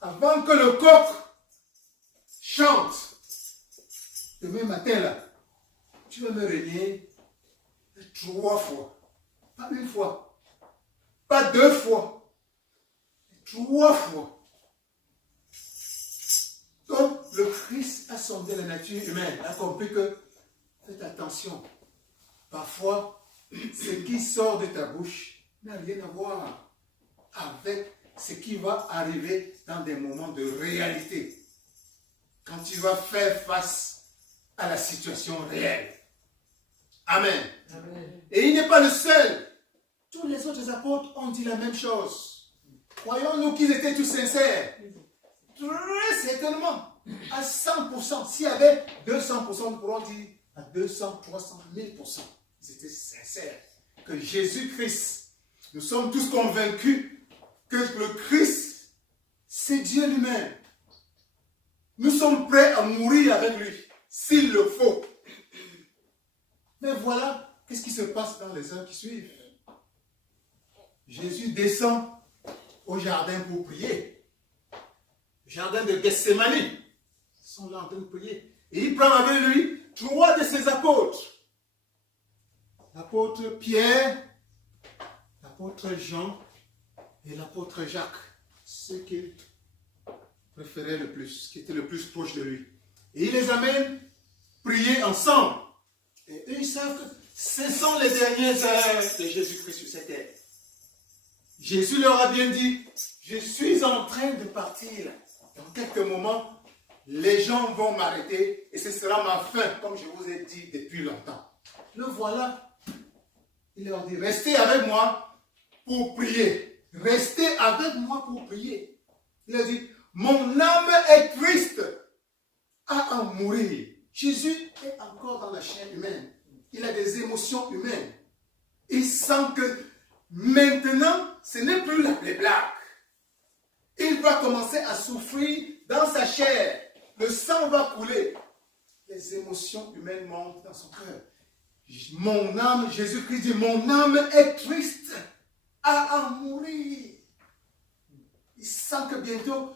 avant que le coq chante, demain matin là, tu vas me régner 3 fois, pas une fois, pas 2 fois, 3 fois. Donc, le Christ a sondé la nature humaine, a compris que, faites attention, parfois, ce qui sort de ta bouche n'a rien à voir avec ce qui va arriver dans des moments de réalité. Quand tu vas faire face à la situation réelle. Amen. Amen. Et il n'est pas le seul. Tous les autres apôtres ont dit la même chose. Croyons-nous qu'ils étaient tous sincères? Très certainement. À 100%. S'il y avait 200%, nous pourrons dire à 200, 300, 1000%. Ils étaient sincères. Que Jésus-Christ, nous sommes tous convaincus que le Christ, c'est Dieu lui-même. Nous sommes prêts à mourir avec lui, s'il le faut. Mais voilà, qu'est-ce qui se passe dans les heures qui suivent? Jésus descend au jardin pour prier. Le jardin de Gethsémani. Ils sont là en train de prier. Et il prend avec lui 3 de ses apôtres. L'apôtre Pierre, l'apôtre Jean et l'apôtre Jacques. Ceux qu'il préférait le plus, qui étaient le plus proches de lui. Et il les amène prier ensemble. Et eux, ils savent que ce sont les dernières heures de Jésus-Christ sur cette terre. Jésus leur a bien dit, je suis en train de partir. Dans quelques moments, les gens vont m'arrêter et ce sera ma fin, comme je vous ai dit depuis longtemps. Le voilà. Il leur dit, restez avec moi pour prier. Restez avec moi pour prier. Il a dit, mon âme est triste à en mourir. Jésus est encore dans la chair humaine. Il a des émotions humaines. Il sent que maintenant, ce n'est plus la blague. Il va commencer à souffrir dans sa chair. Le sang va couler. Les émotions humaines montent dans son cœur. Mon âme, Jésus-Christ dit, mon âme est triste à en mourir. Il sent que bientôt,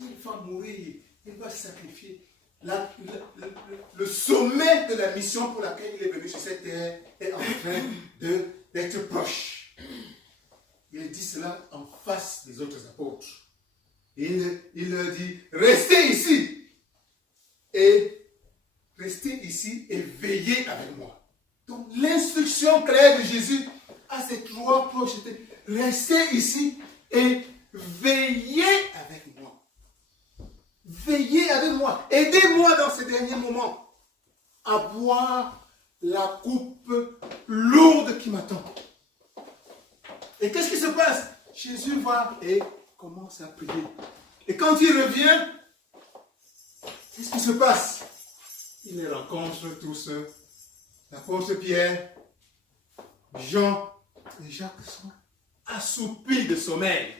il va mourir. Il va se sacrifier. Le sommet de la mission pour laquelle il est venu sur cette terre est en train d'être proche. Il dit cela en face des autres apôtres. Il leur dit, restez ici. Et restez ici et veillez avec moi. Donc l'instruction claire de Jésus à ses 3 proches était, restez ici et veillez avec moi. Veillez avec moi. Aidez-moi dans ces derniers moments à boire la coupe lourde qui m'attend. Et qu'est-ce qui se passe? Jésus va et commence à prier. Et quand il revient, qu'est-ce qui se passe? Il les rencontre tous. L'apôtre Pierre, Jean et Jacques sont assoupis de sommeil.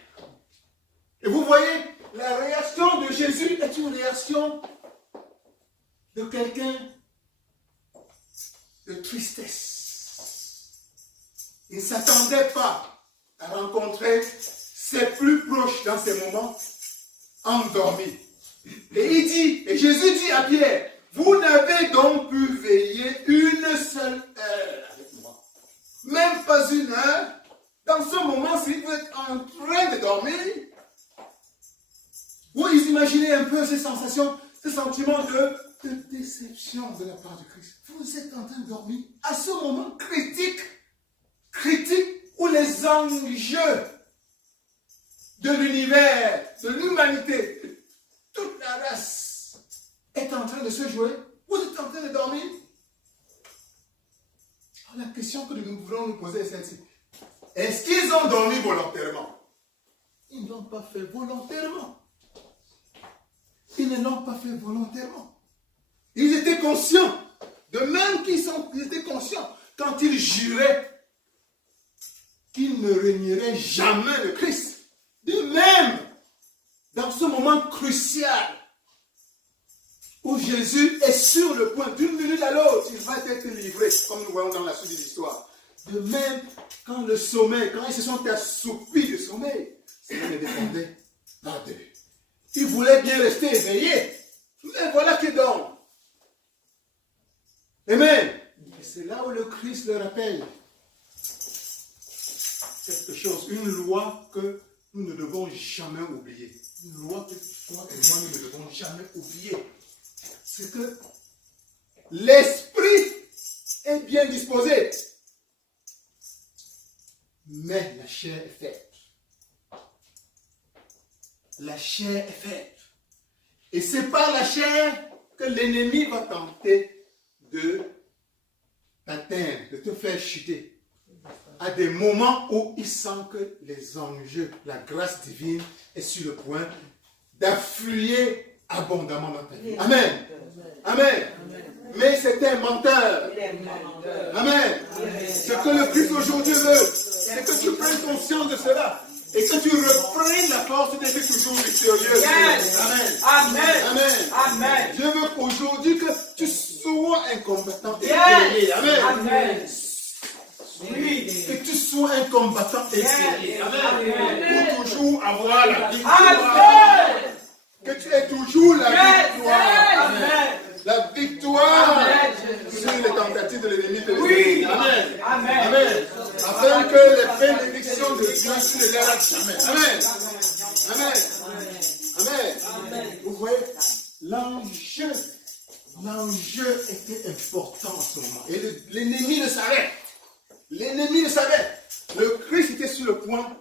Et vous voyez, la réaction de Jésus est une réaction de quelqu'un de tristesse. Il ne s'attendait pas à rencontrer ses plus proches dans ces moments endormis. Et il dit, et Jésus dit à Pierre, vous n'avez donc pu veiller une seule heure avec moi. Même pas une heure. Dans ce moment, si vous êtes en train de dormir, vous imaginez un peu ces sensations, ces sentiments de déception de la part de Christ. Vous êtes en train de dormir à ce moment critique où les enjeux de l'univers, de l'humanité, toute la race est en train de se jouer. Vous êtes en train de dormir. Alors, la question que nous devons nous poser est celle-ci. Est-ce qu'ils ont dormi volontairement? Ils ne l'ont pas fait volontairement. Ils ne l'ont pas fait volontairement. Ils étaient conscients. De même qu'ils étaient conscients quand ils juraient qu'ils ne régneraient jamais le Christ. même dans ce moment crucial où Jésus est sur le point, d'une minute à l'autre, il va être livré, comme nous voyons dans la suite de l'histoire. De même, quand le sommeil, quand ils se sont assoupis de sommeil, cela ne dépendait pas d'eux. Ils voulaient bien rester éveillés, mais voilà qu'ils dorment. Amen. Et c'est là où le Christ le rappelle. Quelque chose, une loi que nous ne devons jamais oublier. Une loi que toi et moi, nous ne devons jamais oublier. C'est que l'esprit est bien disposé, mais la chair est faible. La chair est faible. Et c'est par la chair que l'ennemi va tenter de t'atteindre, de te faire chuter. À des moments où il sent que les enjeux, la grâce divine est sur le point d'affluer abondamment dans ta vie. Amen. Amen. Mais c'est un menteur. Amen. Ce que le Christ aujourd'hui veut, c'est que tu prennes conscience de cela et que tu reprennes la force des vies toujours victorieuses. Amen. Amen. Amen. Amen. Dieu veut qu'aujourd'hui que tu sois un combattant éclairé. Amen. Amen. Oui, que tu sois un combattant éclairé. Amen. Pour toujours avoir la victoire. Amen. Que tu aies toujours la victoire. Amen. La victoire Amen. sur les tentatives de l'ennemi. Oui. Amen. Amen. Amen. Afin que les bénédictions de Dieu sur les lèvres. Amen. Amen. Amen. Amen. Vous voyez, l'enjeu était important en ce moment. Et l'ennemi le savait. L'ennemi le savait. Le Christ était sur le point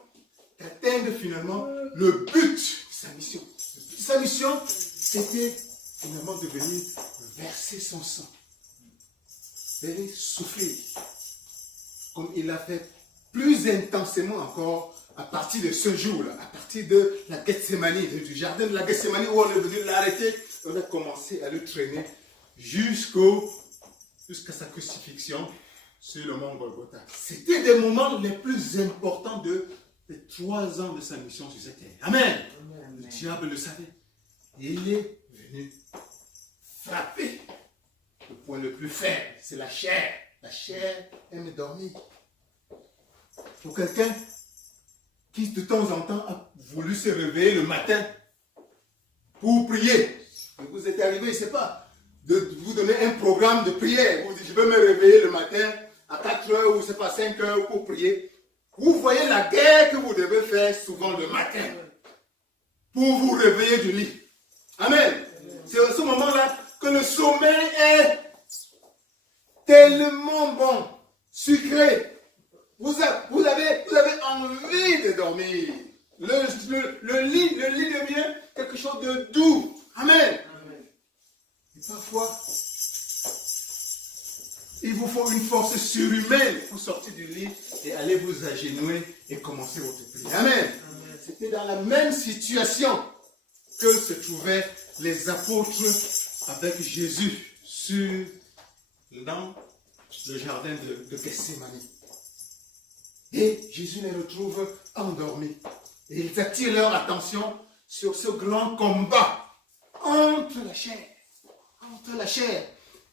d'atteindre finalement le but de sa mission. Le but de sa mission, c'était finalement de venir verser son sang. Venir souffrir. Comme il l'a fait plus intensément encore à partir de ce jour-là, à partir de la Gethsémanie, du jardin de la Gethsémanie où on est venu l'arrêter, on a commencé à le traîner jusqu'à sa crucifixion sur le mont Golgotha. C'était des moments les plus importants des 3 ans de sa mission sur cette terre. Amen. Le diable le savait. Et il est venu frapper le point le plus faible, c'est la chair. La chair aime dormir. Pour quelqu'un qui de temps en temps a voulu se réveiller le matin pour prier, et vous êtes arrivé, je ne sais pas, de vous donner un programme de prière. Vous dites, je vais me réveiller le matin à 4 heures ou c'est pas 5 heures pour prier. Vous voyez la guerre que vous devez faire souvent le matin pour vous réveiller du lit. Amen. C'est à ce moment-là que le sommeil est tellement bon, sucré. Vous avez envie de dormir. Le lit devient quelque chose de doux. Amen. Et parfois, il vous faut une force surhumaine pour sortir du lit et aller vous agenouiller et commencer votre prière. Amen. C'était dans la même situation que se trouvaient les apôtres avec Jésus dans le jardin de Gethsémani. Et Jésus les retrouve endormis. Et ils attirent leur attention sur ce grand combat entre la chair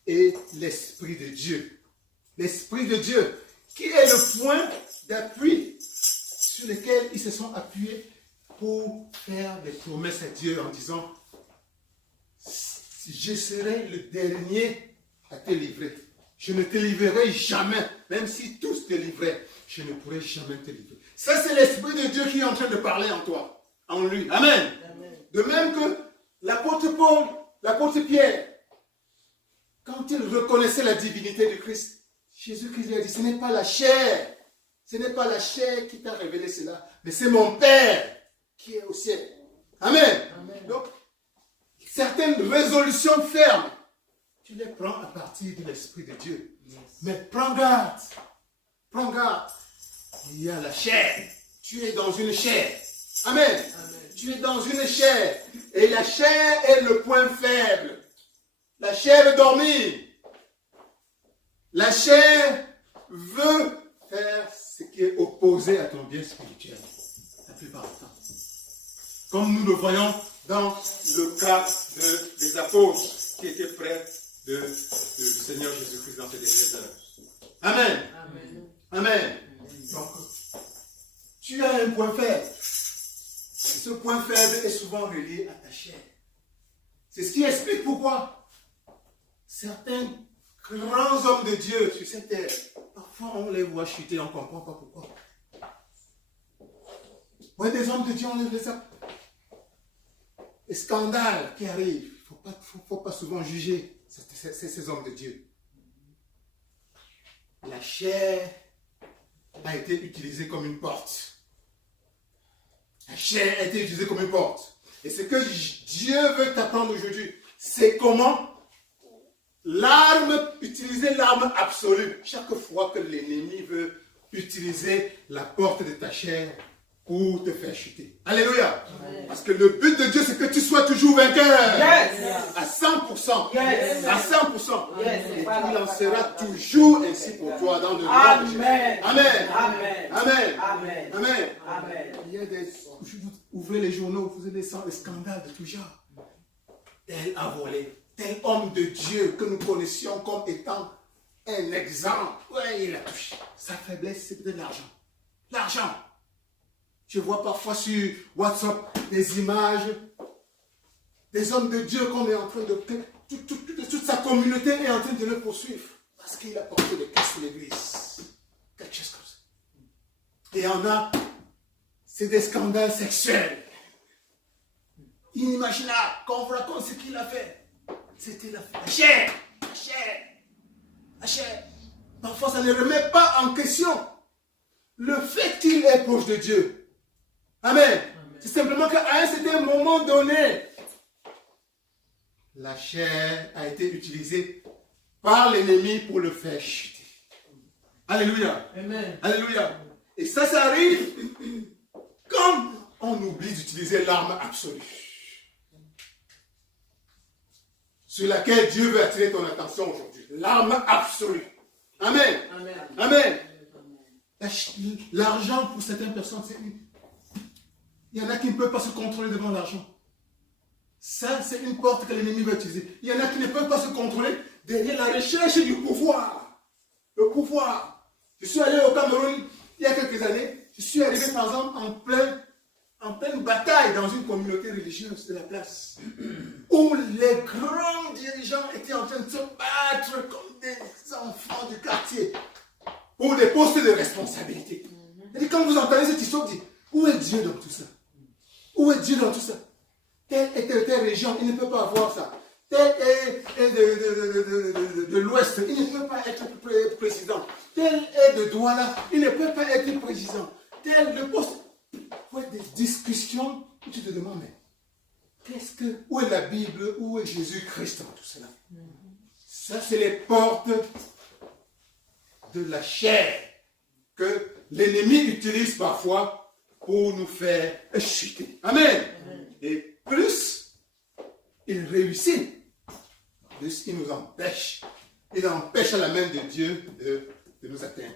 et l'Esprit de Dieu. L'Esprit de Dieu, qui est le point d'appui sur lequel ils se sont appuyés pour faire des promesses à Dieu en disant, je serai le dernier à te livrer. Je ne te livrerai jamais, même si tous te livraient, je ne pourrai jamais te livrer. Ça, c'est l'Esprit de Dieu qui est en train de parler en toi, en lui. Amen. De même que l'apôtre Paul, l'apôtre Pierre, quand il reconnaissait la divinité du Christ, Jésus-Christ lui a dit, ce n'est pas la chair qui t'a révélé cela, mais c'est mon Père qui est au ciel. Amen. Donc, certaines résolutions fermes, tu les prends à partir de l'Esprit de Dieu. Mais prends garde. Il y a la chair. Tu es dans une chair. Amen. Tu es dans une chair. Et la chair est le point faible. La chair veut dormir. La chair veut faire ce qui est opposé à ton bien spirituel. La plupart du temps. Comme nous le voyons dans le cas des apôtres qui étaient près du Seigneur Jésus-Christ dans ces dernières heures. Amen. Amen. Amen. Donc, tu as un point faible. Ce point faible est souvent relié à ta chair. C'est ce qui explique pourquoi certains grands hommes de Dieu sur cette terre, parfois on les voit chuter, on ne comprend pas pourquoi. Ouais, des hommes de Dieu, on les a. Les scandales qui arrivent, il ne faut pas souvent juger ces hommes de Dieu. La chair a été utilisée comme une porte. La chair a été utilisée comme une porte. Et ce que Dieu veut t'apprendre aujourd'hui, c'est comment utiliser l'arme absolue. Chaque fois que l'ennemi veut utiliser la porte de ta chair pour te faire chuter. Alléluia. Amen. Parce que le but de Dieu, c'est que tu sois toujours vainqueur. Yes. À 100%. Yes. À 100%. Yes. Et il en sera toujours ainsi pour toi dans le nom de Jésus. Amen. Amen. Amen. Amen. Amen. Amen. Amen. Il y a vous ouvrez les journaux, vous avez des scandales de tout genre. Tel a volé, tel homme de Dieu que nous connaissions comme étant un exemple. Ouais, il a touché. Sa faiblesse, c'est peut-être l'argent. L'argent. Je vois parfois sur WhatsApp des images des hommes de Dieu qu'on est en train de... Toute sa communauté est en train de le poursuivre parce qu'il a porté des caisses de l'église. Quelque chose comme ça. Et il y en a, c'est des scandales sexuels. Inimaginable. Quand on vous raconte ce qu'il a fait, c'était la chair. La chair. La chair. Parfois, ça ne remet pas en question le fait qu'il est proche de Dieu. Amen. C'est simplement qu'à un certain moment donné, la chair a été utilisée par l'ennemi pour le faire chuter. Alléluia. Amen. Alléluia. Et ça arrive comme on oublie d'utiliser l'arme absolue, sur laquelle Dieu veut attirer ton attention aujourd'hui. L'arme absolue. Amen. Amen. Amen. L'argent pour certaines personnes, c'est une... Il y en a qui ne peuvent pas se contrôler devant l'argent. Ça, c'est une porte que l'ennemi va utiliser. Il y en a qui ne peuvent pas se contrôler derrière la recherche du pouvoir. Le pouvoir. Je suis allé au Cameroun il y a quelques années. Je suis arrivé, par exemple, en pleine bataille dans une communauté religieuse de la place, où les grands dirigeants étaient en train de se battre comme des enfants du quartier pour des postes de responsabilité. Et quand vous entendez cette histoire, vous dites, où est Dieu dans tout ça? Où est Dieu dans tout ça? Telle et telle région, il ne peut pas avoir ça. Tel est de l'Ouest, il ne peut pas être président. Tel est de Douala, il ne peut pas être président. Tel le poste. Ouais, des discussions où tu te demandes, mais où est la Bible, où est Jésus-Christ dans tout cela? Ça, c'est les portes de la chair que l'ennemi utilise parfois pour nous faire chuter. Amen. Et plus il réussit, plus il nous empêche. Il empêche à la main de Dieu de nous atteindre.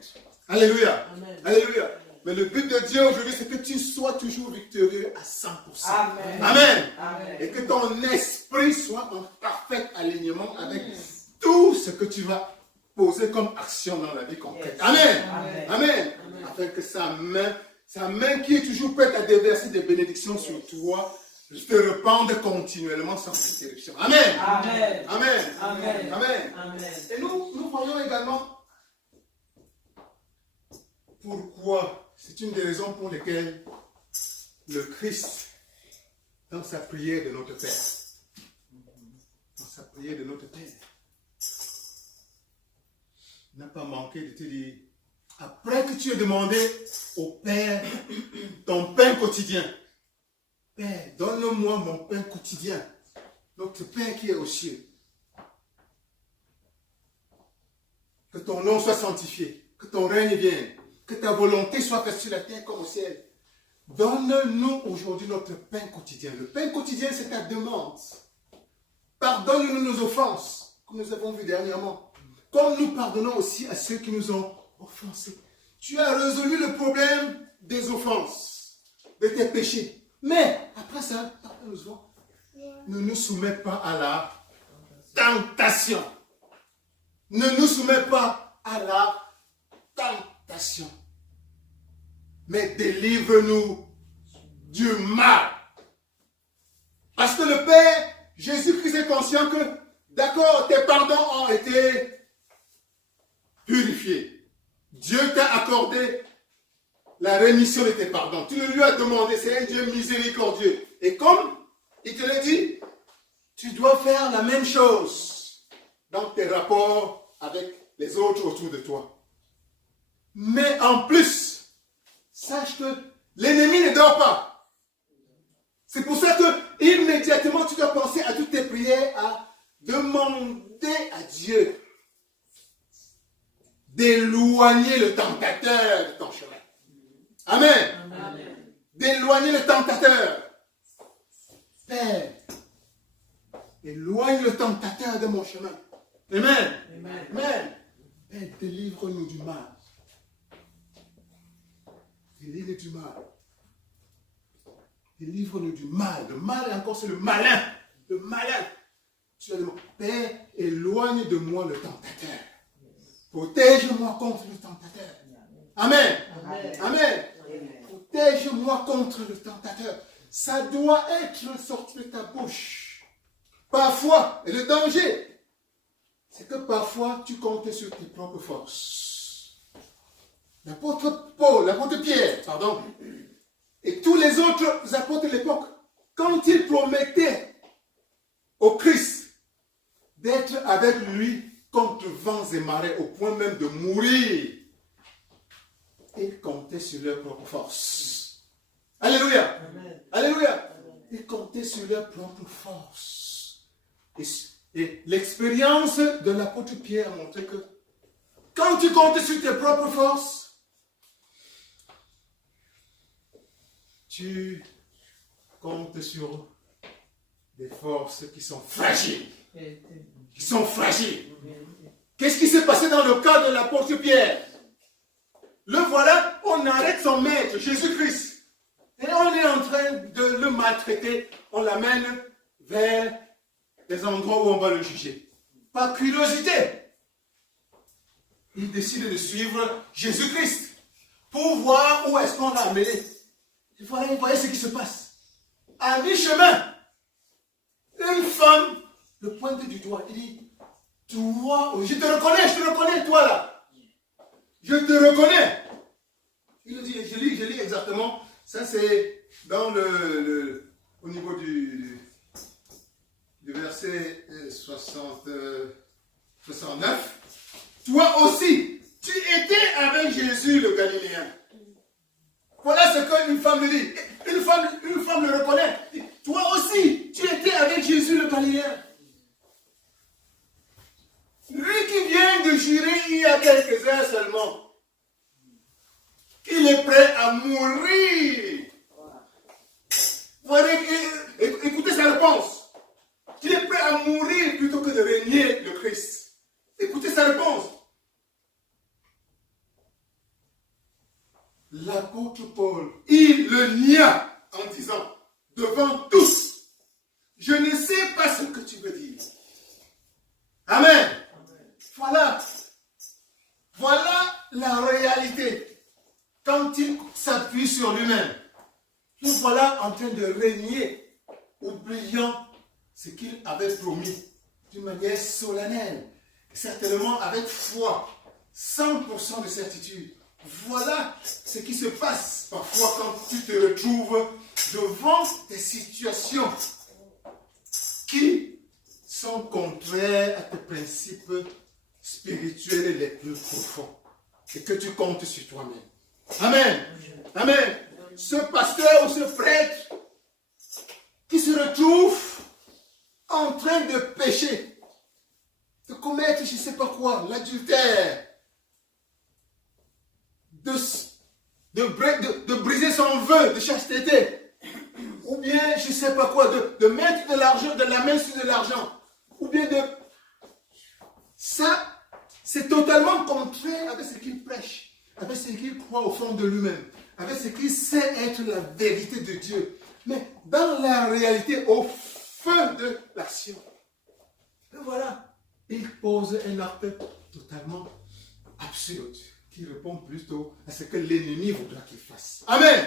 Alléluia. Amen. Alléluia. Mais le but de Dieu aujourd'hui, c'est que tu sois toujours victorieux à 100%. Amen. Amen. Amen. Et que ton esprit soit en parfait alignement avec tout ce que tu vas poser comme action dans la vie concrète. Amen. Amen. Amen. Afin que sa main qui est toujours prête à déverser des bénédictions sur toi, te répande continuellement sans interruption. Amen. Amen. Amen. Amen. Amen. Amen. Et nous voyons également pourquoi, c'est une des raisons pour lesquelles le Christ, dans sa prière de notre Père, n'a pas manqué de te dire, après que tu aies demandé au Père ton pain quotidien, Père, donne-moi mon pain quotidien, notre Père qui est aux cieux. Que ton nom soit sanctifié, que ton règne vienne, que ta volonté soit faite sur la terre comme au ciel. Donne-nous aujourd'hui notre pain quotidien. Le pain quotidien, c'est ta demande. Pardonne-nous nos offenses, comme nous avons vu dernièrement. Comme nous pardonnons aussi à ceux qui nous ont offensés. Tu as résolu le problème des offenses, de tes péchés. Mais après ça, ne nous soumets pas à la tentation. Ne nous soumets pas à la tentation. Mais délivre-nous du mal. Parce que le Père, Jésus-Christ est conscient que, d'accord, tes pardons ont été purifiés. Dieu t'a accordé la rémission de tes pardons. Tu le lui as demandé, c'est un Dieu miséricordieux. Et comme il te l'a dit, tu dois faire la même chose dans tes rapports avec les autres autour de toi. Mais en plus, sache que l'ennemi ne dort pas. C'est pour ça que immédiatement tu dois penser à toutes tes prières, à demander à Dieu d'éloigner le tentateur de ton chemin. Amen. Amen. D'éloigner le tentateur. Père, éloigne le tentateur de mon chemin. Amen. Amen. Amen. Père, délivre-nous du mal. Délivre-nous du mal. Délivre-nous du mal. Le mal, encore, c'est le malin. Le malin. Tu vas demander, Père, éloigne de moi le tentateur. Protège-moi contre le tentateur. Amen. Amen. Amen. Protège-moi contre le tentateur. Ça doit être sorti de ta bouche. Parfois, et le danger, c'est que parfois, tu comptes sur tes propres forces. L'apôtre Paul, l'apôtre Pierre, pardon, et tous les autres apôtres de l'époque, quand ils promettaient au Christ d'être avec lui contre vents et marées, au point même de mourir, ils comptaient sur leur propre force. Alléluia. Amen. Alléluia. Ils comptaient sur leur propre force. Et l'expérience de l'apôtre Pierre a montré que quand tu comptes sur tes propres forces, tu comptes sur des forces qui sont fragiles. Qui sont fragiles. Qu'est-ce qui s'est passé dans le cas de l'apôtre Pierre? Le voilà, on arrête son maître, Jésus-Christ. Et on est en train de le maltraiter. On l'amène vers des endroits où on va le juger. Par curiosité, il décide de suivre Jésus-Christ pour voir où est-ce qu'on l'a amené. Il voyait ce qui se passe. À mi-chemin, une femme le pointe du doigt. Il dit, toi, je te reconnais, toi là. Je te reconnais. Il dit, je lis exactement. Ça, c'est dans au niveau du verset 69. Toi aussi, tu étais avec Jésus le Galiléen. Voilà ce qu'une femme lui dit. Une femme le reconnaît. Toi aussi, tu étais avec Jésus le Galiléen. Lui qui vient de jurer il y a quelques heures seulement, qu'il est prêt à mourir. Voilà, écoutez sa réponse. Qu'il est prêt à mourir plutôt que de régner le Christ. Écoutez sa réponse. L'apôtre Paul, il le nia en disant, devant tous, je ne sais pas ce que tu veux dire. Amen. Voilà la réalité. Quand il s'appuie sur lui-même, le voilà en train de régner, oubliant ce qu'il avait promis d'une manière solennelle, certainement avec foi, 100% de certitude. Voilà ce qui se passe parfois quand tu te retrouves devant des situations qui sont contraires à tes principes spirituels les plus profonds et que tu comptes sur toi-même. Amen. Amen. Ce pasteur ou ce prêtre qui se retrouve en train de pécher, de commettre je ne sais pas quoi, l'adultère, de briser son vœu de chasteté, ou bien je ne sais pas quoi, de mettre de l'argent, de la main sur de l'argent, ou bien de... Ça, c'est totalement contraire avec ce qu'il prêche, avec ce qu'il croit au fond de lui-même, avec ce qu'il sait être la vérité de Dieu, mais dans la réalité, au feu de l'action. Et voilà, il pose un acte totalement absurde, qui répond plutôt à ce que l'ennemi voudra qu'il fasse. Amen.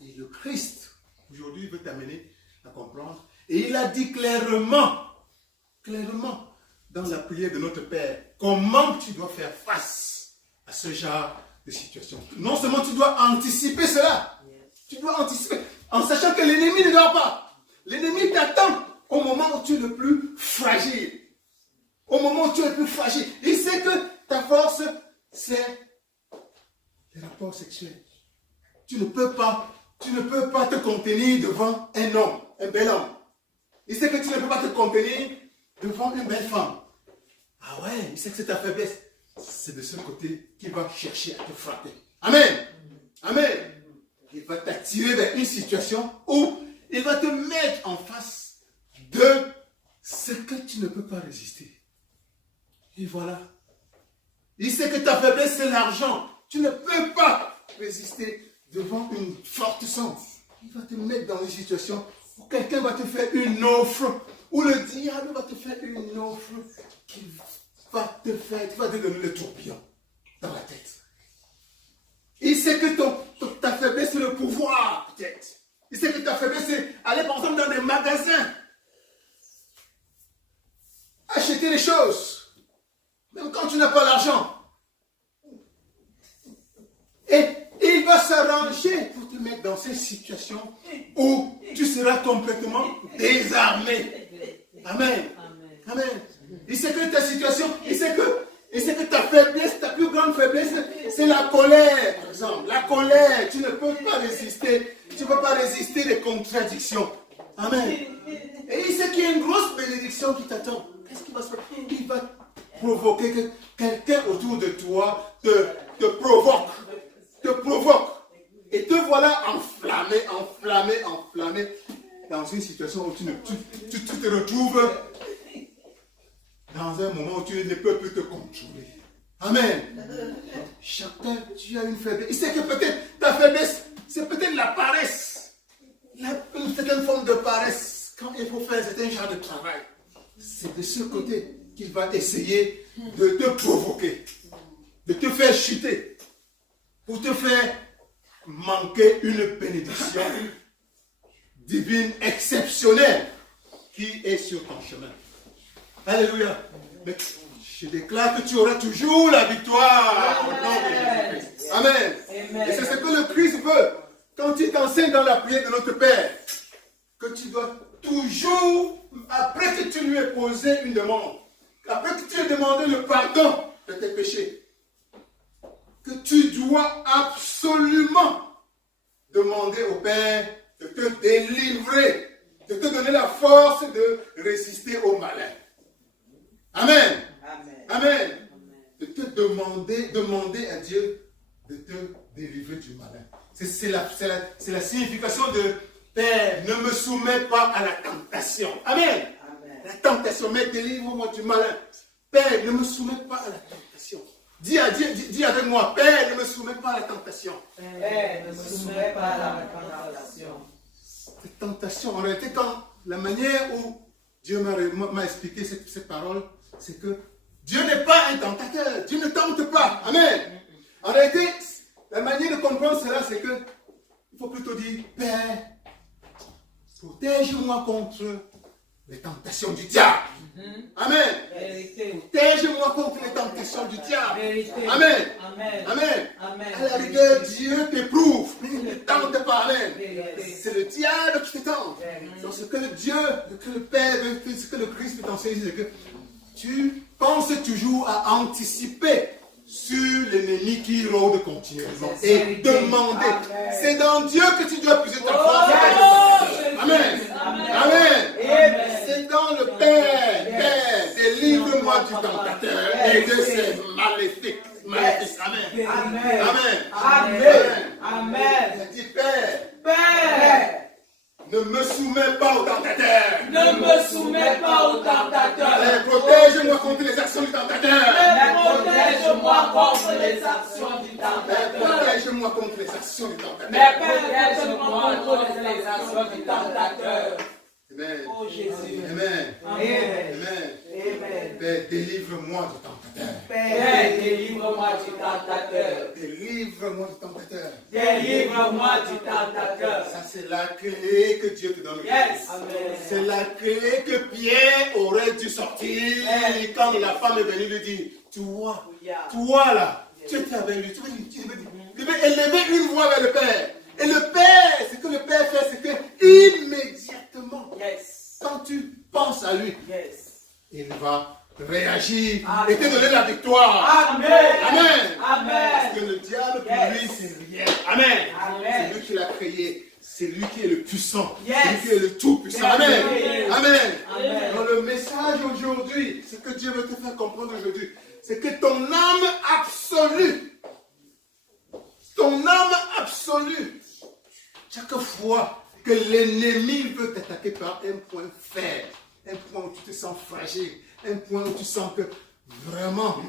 Et le Christ, aujourd'hui, veut t'amener à comprendre. Et il a dit clairement, dans la prière de notre Père, comment tu dois faire face à ce genre de situation. Non seulement tu dois anticiper cela, tu dois anticiper, en sachant que l'ennemi ne dort pas. L'ennemi t'attend au moment où tu es le plus fragile. Au moment où tu es le plus fragile. Il sait que ta force, c'est les rapports sexuels. Tu ne peux pas te contenir devant un homme, un bel homme. Il sait que tu ne peux pas te contenir devant une belle femme. Ah ouais, il sait que c'est ta faiblesse. C'est de ce côté qu'il va chercher à te frapper. Amen. Amen. Il va t'attirer vers une situation où il va te mettre en face de ce que tu ne peux pas résister. Et voilà. Il sait que ta faiblesse, c'est l'argent. Tu ne peux pas résister devant une forte somme. Il va te mettre dans une situation où quelqu'un va te faire une offre, où le diable va te faire une offre qui va te donner le tourbillon dans la tête. Il sait que ta faiblesse, c'est le pouvoir, peut-être. Il sait que ta faiblesse, c'est aller, par exemple, dans des magasins, acheter les choses, même quand tu n'as pas l'argent. Et il va s'arranger pour te mettre dans cette situation où tu seras complètement désarmé. Amen. Amen. Il sait que ta situation, il sait que ta faiblesse, ta plus grande faiblesse, c'est la colère, par exemple. La colère, tu ne peux pas résister. Tu ne peux pas résister les contradictions. Amen. Et il sait qu'il y a une grosse bénédiction qui t'attend. Qu'est-ce qui va se passer? Il va provoquer que quelqu'un autour de toi te provoque. Et te voilà enflammé dans une situation où tu te retrouves dans un moment où tu ne peux plus te contrôler. Amen. Chacun, tu as une faiblesse. Il sait que peut-être ta faiblesse, c'est peut-être la paresse. Une certaine forme de paresse. Quand il faut faire un certain genre de travail, c'est de ce côté qu'il va essayer de te provoquer, de te faire chuter, pour te faire manquer une bénédiction divine exceptionnelle qui est sur ton chemin. Alléluia. Mais je déclare que tu auras toujours la victoire au nom de Jésus-Christ. Amen. Amen. Et c'est ce que le Christ veut. Quand il t'enseigne dans la prière de notre Père, que tu dois toujours, après que tu lui aies posé une demande, après que tu aies demandé le pardon de tes péchés, que tu dois absolument demander au Père de te délivrer, de te donner la force de résister au malin. Amen. Amen. Amen. De te demander à Dieu de te délivrer du malin. C'est la signification de Père, ne me soumets pas à la tentation. Amen. Amen. La tentation, mais délivre-moi du malin. Père, ne me soumets pas à la tentation. Dis avec moi, Père, ne me soumets pas à la tentation. Père, ne me soumets pas à la tentation. Cette tentation, en réalité, quand la manière où Dieu m'a expliqué cette parole, c'est que Dieu n'est pas un tentateur. Dieu ne tente pas. Amen. En réalité, la manière de comprendre cela, c'est que il faut plutôt dire, Père, protège-moi contre les tentations du diable. Amen. Protège-moi contre les tentations du diable. Amen. Amen. Amen. À la rigueur, Dieu t'éprouve, mais il ne tente pas. Amen. C'est le diable qui te tente. Donc ce que le Père, ce que le Christ peut t'enseigner, c'est que tu penses toujours à anticiper sur l'ennemi qui rôde continuellement et demander. C'est dans Dieu que tu dois puiser ta force. Amen. Amen. C'est dans le Père. Père, délivre-moi du tentateur et de ses maléfiques. Amen. Amen. Amen. Amen. Dis Père. Ne me soumets pas au tentateur. Ne me soumets pas au tentateur. Protège-moi contre les actions du tentateur. Protège-moi contre les actions du tentateur. Protège-moi contre les actions actions du tentateur. Mais Père, complètement contrôle les actions du tentateur. Amen. Oh Jésus. Amen. Amen. Amen. Amen. Père, délivre-moi du tentateur. Père, délivre-moi du tentateur. Délivre-moi du tentateur. Délivre-moi du tentateur. Ça, c'est la clé que Dieu te donne. Yes. Amen. C'est la clé que Pierre aurait dû sortir quand la femme est venue lui dire, toi là, tu étais avec lui, tu devais élever une voix vers le Père. Et le Père, ce que le Père fait, c'est que immédiatement, quand tu penses à lui, il va réagir et te donner la victoire. Amen. Amen. Amen. Parce que le diable, pour lui, c'est rien. Amen. Amen. C'est lui qui l'a créé. C'est lui qui est le puissant. Yes. C'est lui qui est le tout-puissant. Amen. Amen. Amen. Amen. Donc le message aujourd'hui, ce que Dieu veut te faire comprendre aujourd'hui, c'est que ton âme absolue, chaque fois que l'ennemi veut t'attaquer par un point faible, un point où tu te sens fragile, un point où tu sens que vraiment,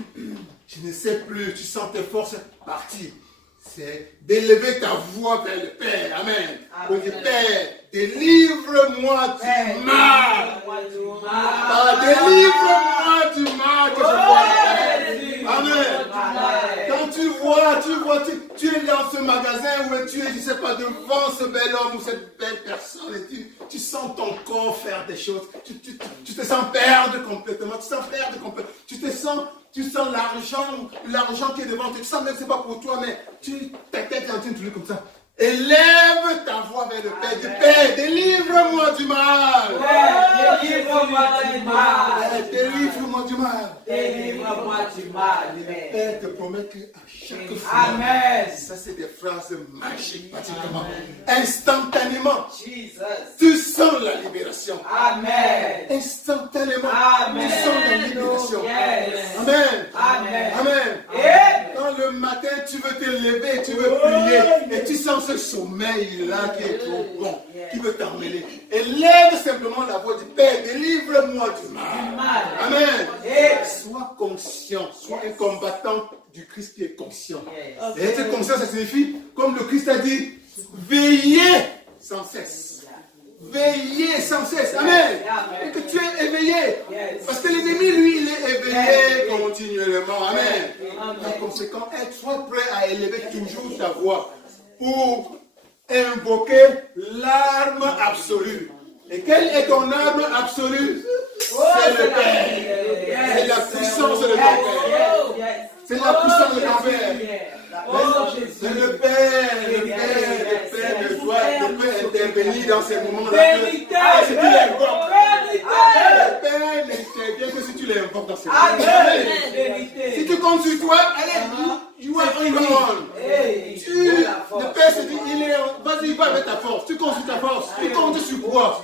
je ne sais plus, tu sens tes forces partir, c'est d'élever ta voix vers le Père. Amen. Pour dire, Père, délivre-moi du mal. Délivre-moi du mal que je vois. Amen. Quand tu es dans ce magasin où tu es, je ne sais pas, devant ce bel homme ou cette belle personne et tu sens ton corps faire des choses. Tu te sens perdre complètement. Tu sens l'argent qui est devant toi. Tu sens même que ce n'est pas pour toi, mais ta tête est en train de tourner comme ça. Élève ta voix vers le Père. Dis, Père, délivre-moi du mal. Père, délivre-moi du mal. Père, délivre-moi du mal. Délivre-moi du mal. Le Père te promet qu'à chaque fois, Amen. ça c'est des phrases magiques, pratiquement. Instantanément, Jesus. tu sens la libération. Amen. Instantanément, Amen. tu sens la libération. Yes. Amen. Amen. Amen. Et Quand le matin tu veux te lever, tu veux prier, et tu sens ce sommeil-là qui est trop bon, qui veut t'emmener. Élève simplement la voix du Père, délivre-moi du mal. Amen. Sois conscient, sois un combattant du Christ qui est conscient. Et être conscient, ça signifie, comme le Christ a dit, veiller sans cesse. Veiller sans cesse. Amen. Et que tu es éveillé. Parce que l'ennemi, lui, il est éveillé continuellement. Amen. Par conséquent, sois prêt à élever toujours ta voix pour invoquer l'arme absolue. Et quelle est ton arme absolue? C'est le Père. C'est la puissance de ton Père. C'est la puissance de ton Père. C'est le Père. Le Père peut intervenir dans ces moments-là. Si tu l'invoques. Le Père n'intervient que si tu l'invoques dans ces moments-là. Si tu comptes sur toi, allez, you are on your own. Le Père se dit, vas-y, va avec ta force. Tu comptes sur ta force. Tu comptes sur quoi?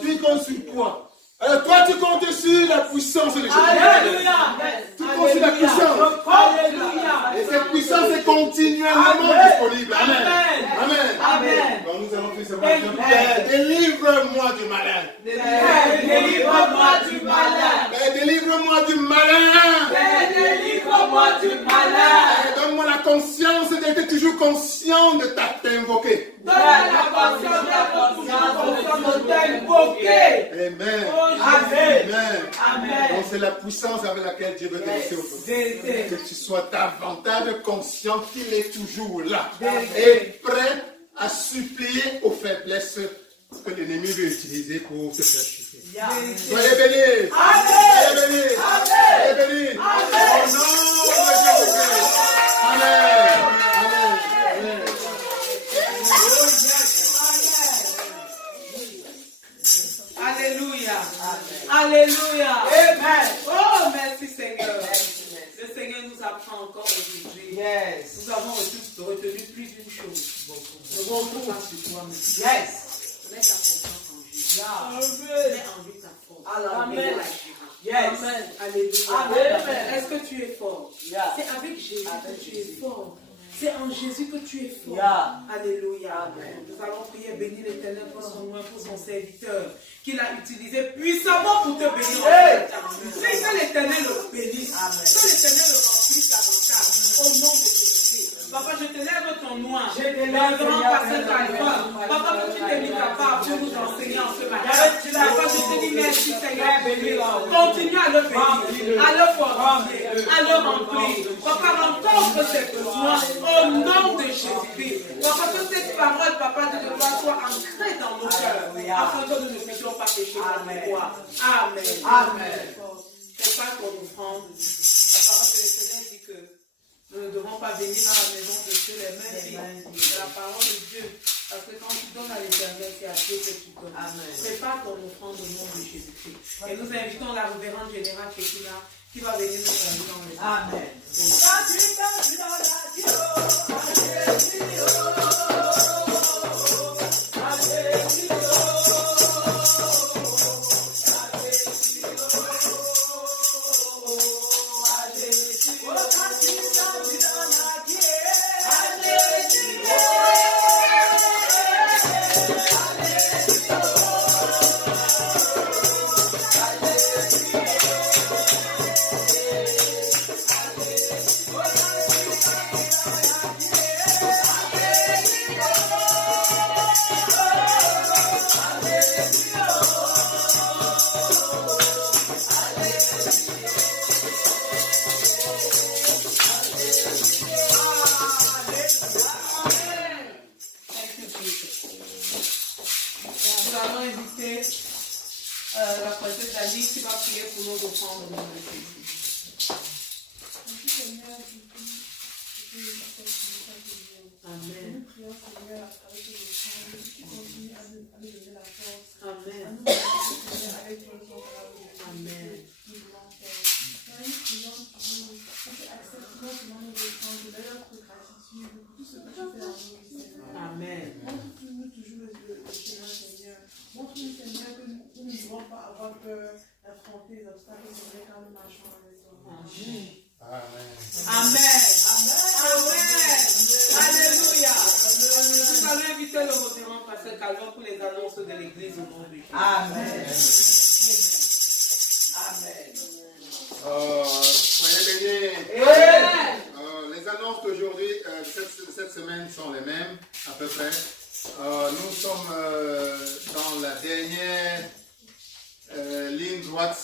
Tu comptes sur quoi? Alors toi, tu comptes sur la puissance de Jésus. Tu comptes sur la puissance. Et cette puissance est continuellement disponible. Amen. Amen. Donc nous allons faire ce matin. Père, délivre-moi du malin. délivre-moi du malin. Père, délivre-moi du malin. Père, délivre-moi du malin. Donne-moi la conscience d'être toujours conscient de t'invoquer. Donne-moi la conscience de t'invoquer. Amen. Amen. Amen. Donc c'est la puissance avec laquelle Dieu veut te laisser aujourd'hui. Que tu sois davantage conscient qu'il est toujours là. Et prêt à supplier aux faiblesses que l'ennemi veut utiliser pour te faire chuter. Soyez bénis. Soyez bénis. Soyez bénis. Au nom de Jésus-Christ. Amen. Amen. Alléluia. Alléluia. Amen. Oh, merci Seigneur. Le Seigneur nous apprend encore aujourd'hui. Nous avons retenu plus d'une chose. Ne compte pas sur toi-même. Mets ta confiance en Jésus. Mets en lui ta force. Amen. Amen. Alléluia. Est-ce que tu es fort? C'est avec Jésus que tu es fort. C'est en Jésus que tu es fort. Alléluia. Nous allons prier, bénir l'Éternel pour son serviteur, qu'il a utilisé puissamment pour te bénir. Que l'Éternel le bénisse. Que l'Éternel le remplisse davantage. Au nom de Jésus. Papa, je te lève ton nom. Je te lève, Le grand Seigneur, pasteur Calvin. Papa, que tu t'es mis capable pour nous enseigner en ce matin. Papa, je te dis merci, Seigneur. Continue à le bénir, à le fortifier, à le remplir. Papa, rencontre ses besoins au nom de Jésus-Christ. Papa, que cette parole, papa, de Dieu soit ancrée dans nos cœurs, afin que nous ne puissions pas pécher dans toi. Amen. Amen. C'est pas qu'on nous prend. La parole de l'Éternel dit que nous ne devons pas venir dans la maison de Dieu les mains vides. C'est la parole de Dieu. Parce que quand tu donnes à l'Éternel, c'est à Dieu que tu donnes. Prépare ton offrande au nom de Jésus-Christ. Et nous invitons la révérende générale Kékina qui va venir nous inviter dans les Amen. La princesse Alice qui va prier pour nous offrandes au nom de Jésus. Amen. Amen. Amen. Amen. Montre-nous toujours le chemin, Seigneur. Montre-nous, Seigneur, que nous ne devons pas avoir peur d'affronter les obstacles, Seigneur, quand nous marchons avec toi. Amen. Amen. Amen. Amen. Alléluia. Nous allons inviter le révérend pasteur Calvin pour les annonces de l'église au nom de Jésus. Amen. Amen. Soyez bénis. Amen. Les annonces d'aujourd'hui, cette semaine sont les mêmes, à peu près. Nous sommes dans la dernière ligne droite,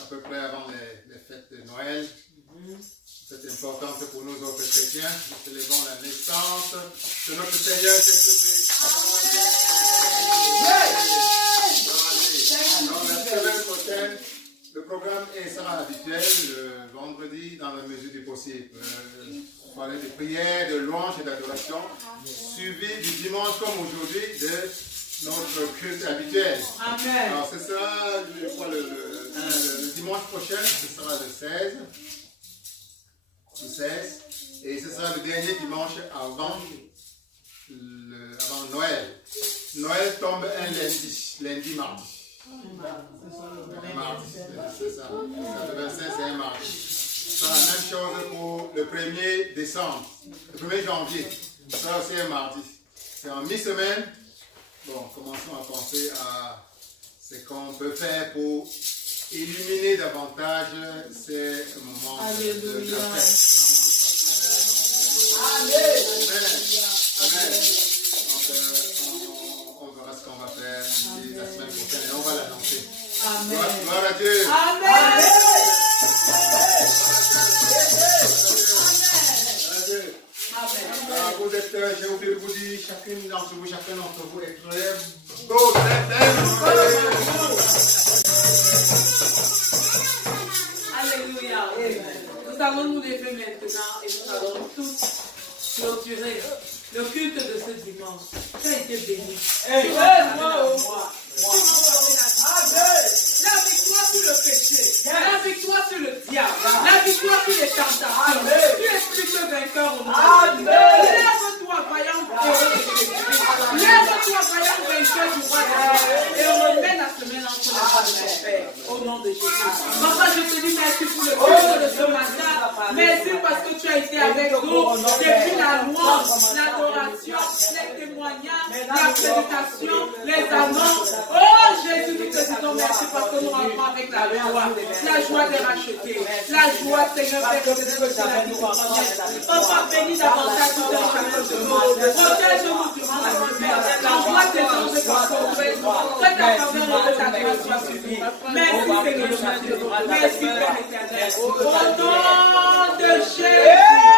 à peu près avant les fêtes de Noël. C'est important pour nous autres chrétiens. Nous célébrons la naissance de notre Seigneur Jésus-Christ. Donc, la semaine prochaine, le programme sera habituel, le vendredi, dans la mesure du possible. Soirée de prière, de louange et d'adoration, suivi du dimanche comme aujourd'hui de notre culte habituel. Amen. Alors ce sera, je crois, le dimanche prochain, ce sera le 16. Le 16. Et ce sera le dernier dimanche avant Noël. Noël tombe un lundi, mardi. Mardi, c'est ça. Le 25, c'est un mardi. C'est la même chose pour le 1er décembre, le 1er janvier. Ça aussi un mardi. C'est en mi-semaine. Bon, commençons à penser à ce qu'on peut faire pour illuminer davantage ces moments de la fête. Amen. Amen. On verra ce qu'on va faire la semaine prochaine et on va l'annoncer. Gloire à Dieu. Amen. Vous êtes, j'ai oublié de vous dire, chacun d'entre vous est très beau, très belle. Alléluia. Nous allons nous lever maintenant et nous allons tous clôturer le culte de ce dimanche. Ça a été béni. La victoire sur le péché, la victoire sur le diable, la victoire sur les tentations. Tu es plus que vainqueur au monde. Lève-toi, vaillant Lève-toi, vaillant vainqueur du roi et remets la semaine entre les mains de ton Père. Au nom de Jésus. Papa, je te dis merci pour le culte de ce matin. Merci parce que tu as été avec nous depuis la louange, l'adoration, les témoignages, la prédication, les annonces. Oh Jésus, nous te disons disons merci parce que nous rentrons avec la joie de racheter, la joie, Seigneur, Père, de la vie. Papa, bénis davantage tout un chacun de nous. Protège-nous durant la nuit. Envoie tes anges de ton que ta faveur et ta grâce soient suivies. Merci, Seigneur, merci, Père éternel. Au nom de Jésus.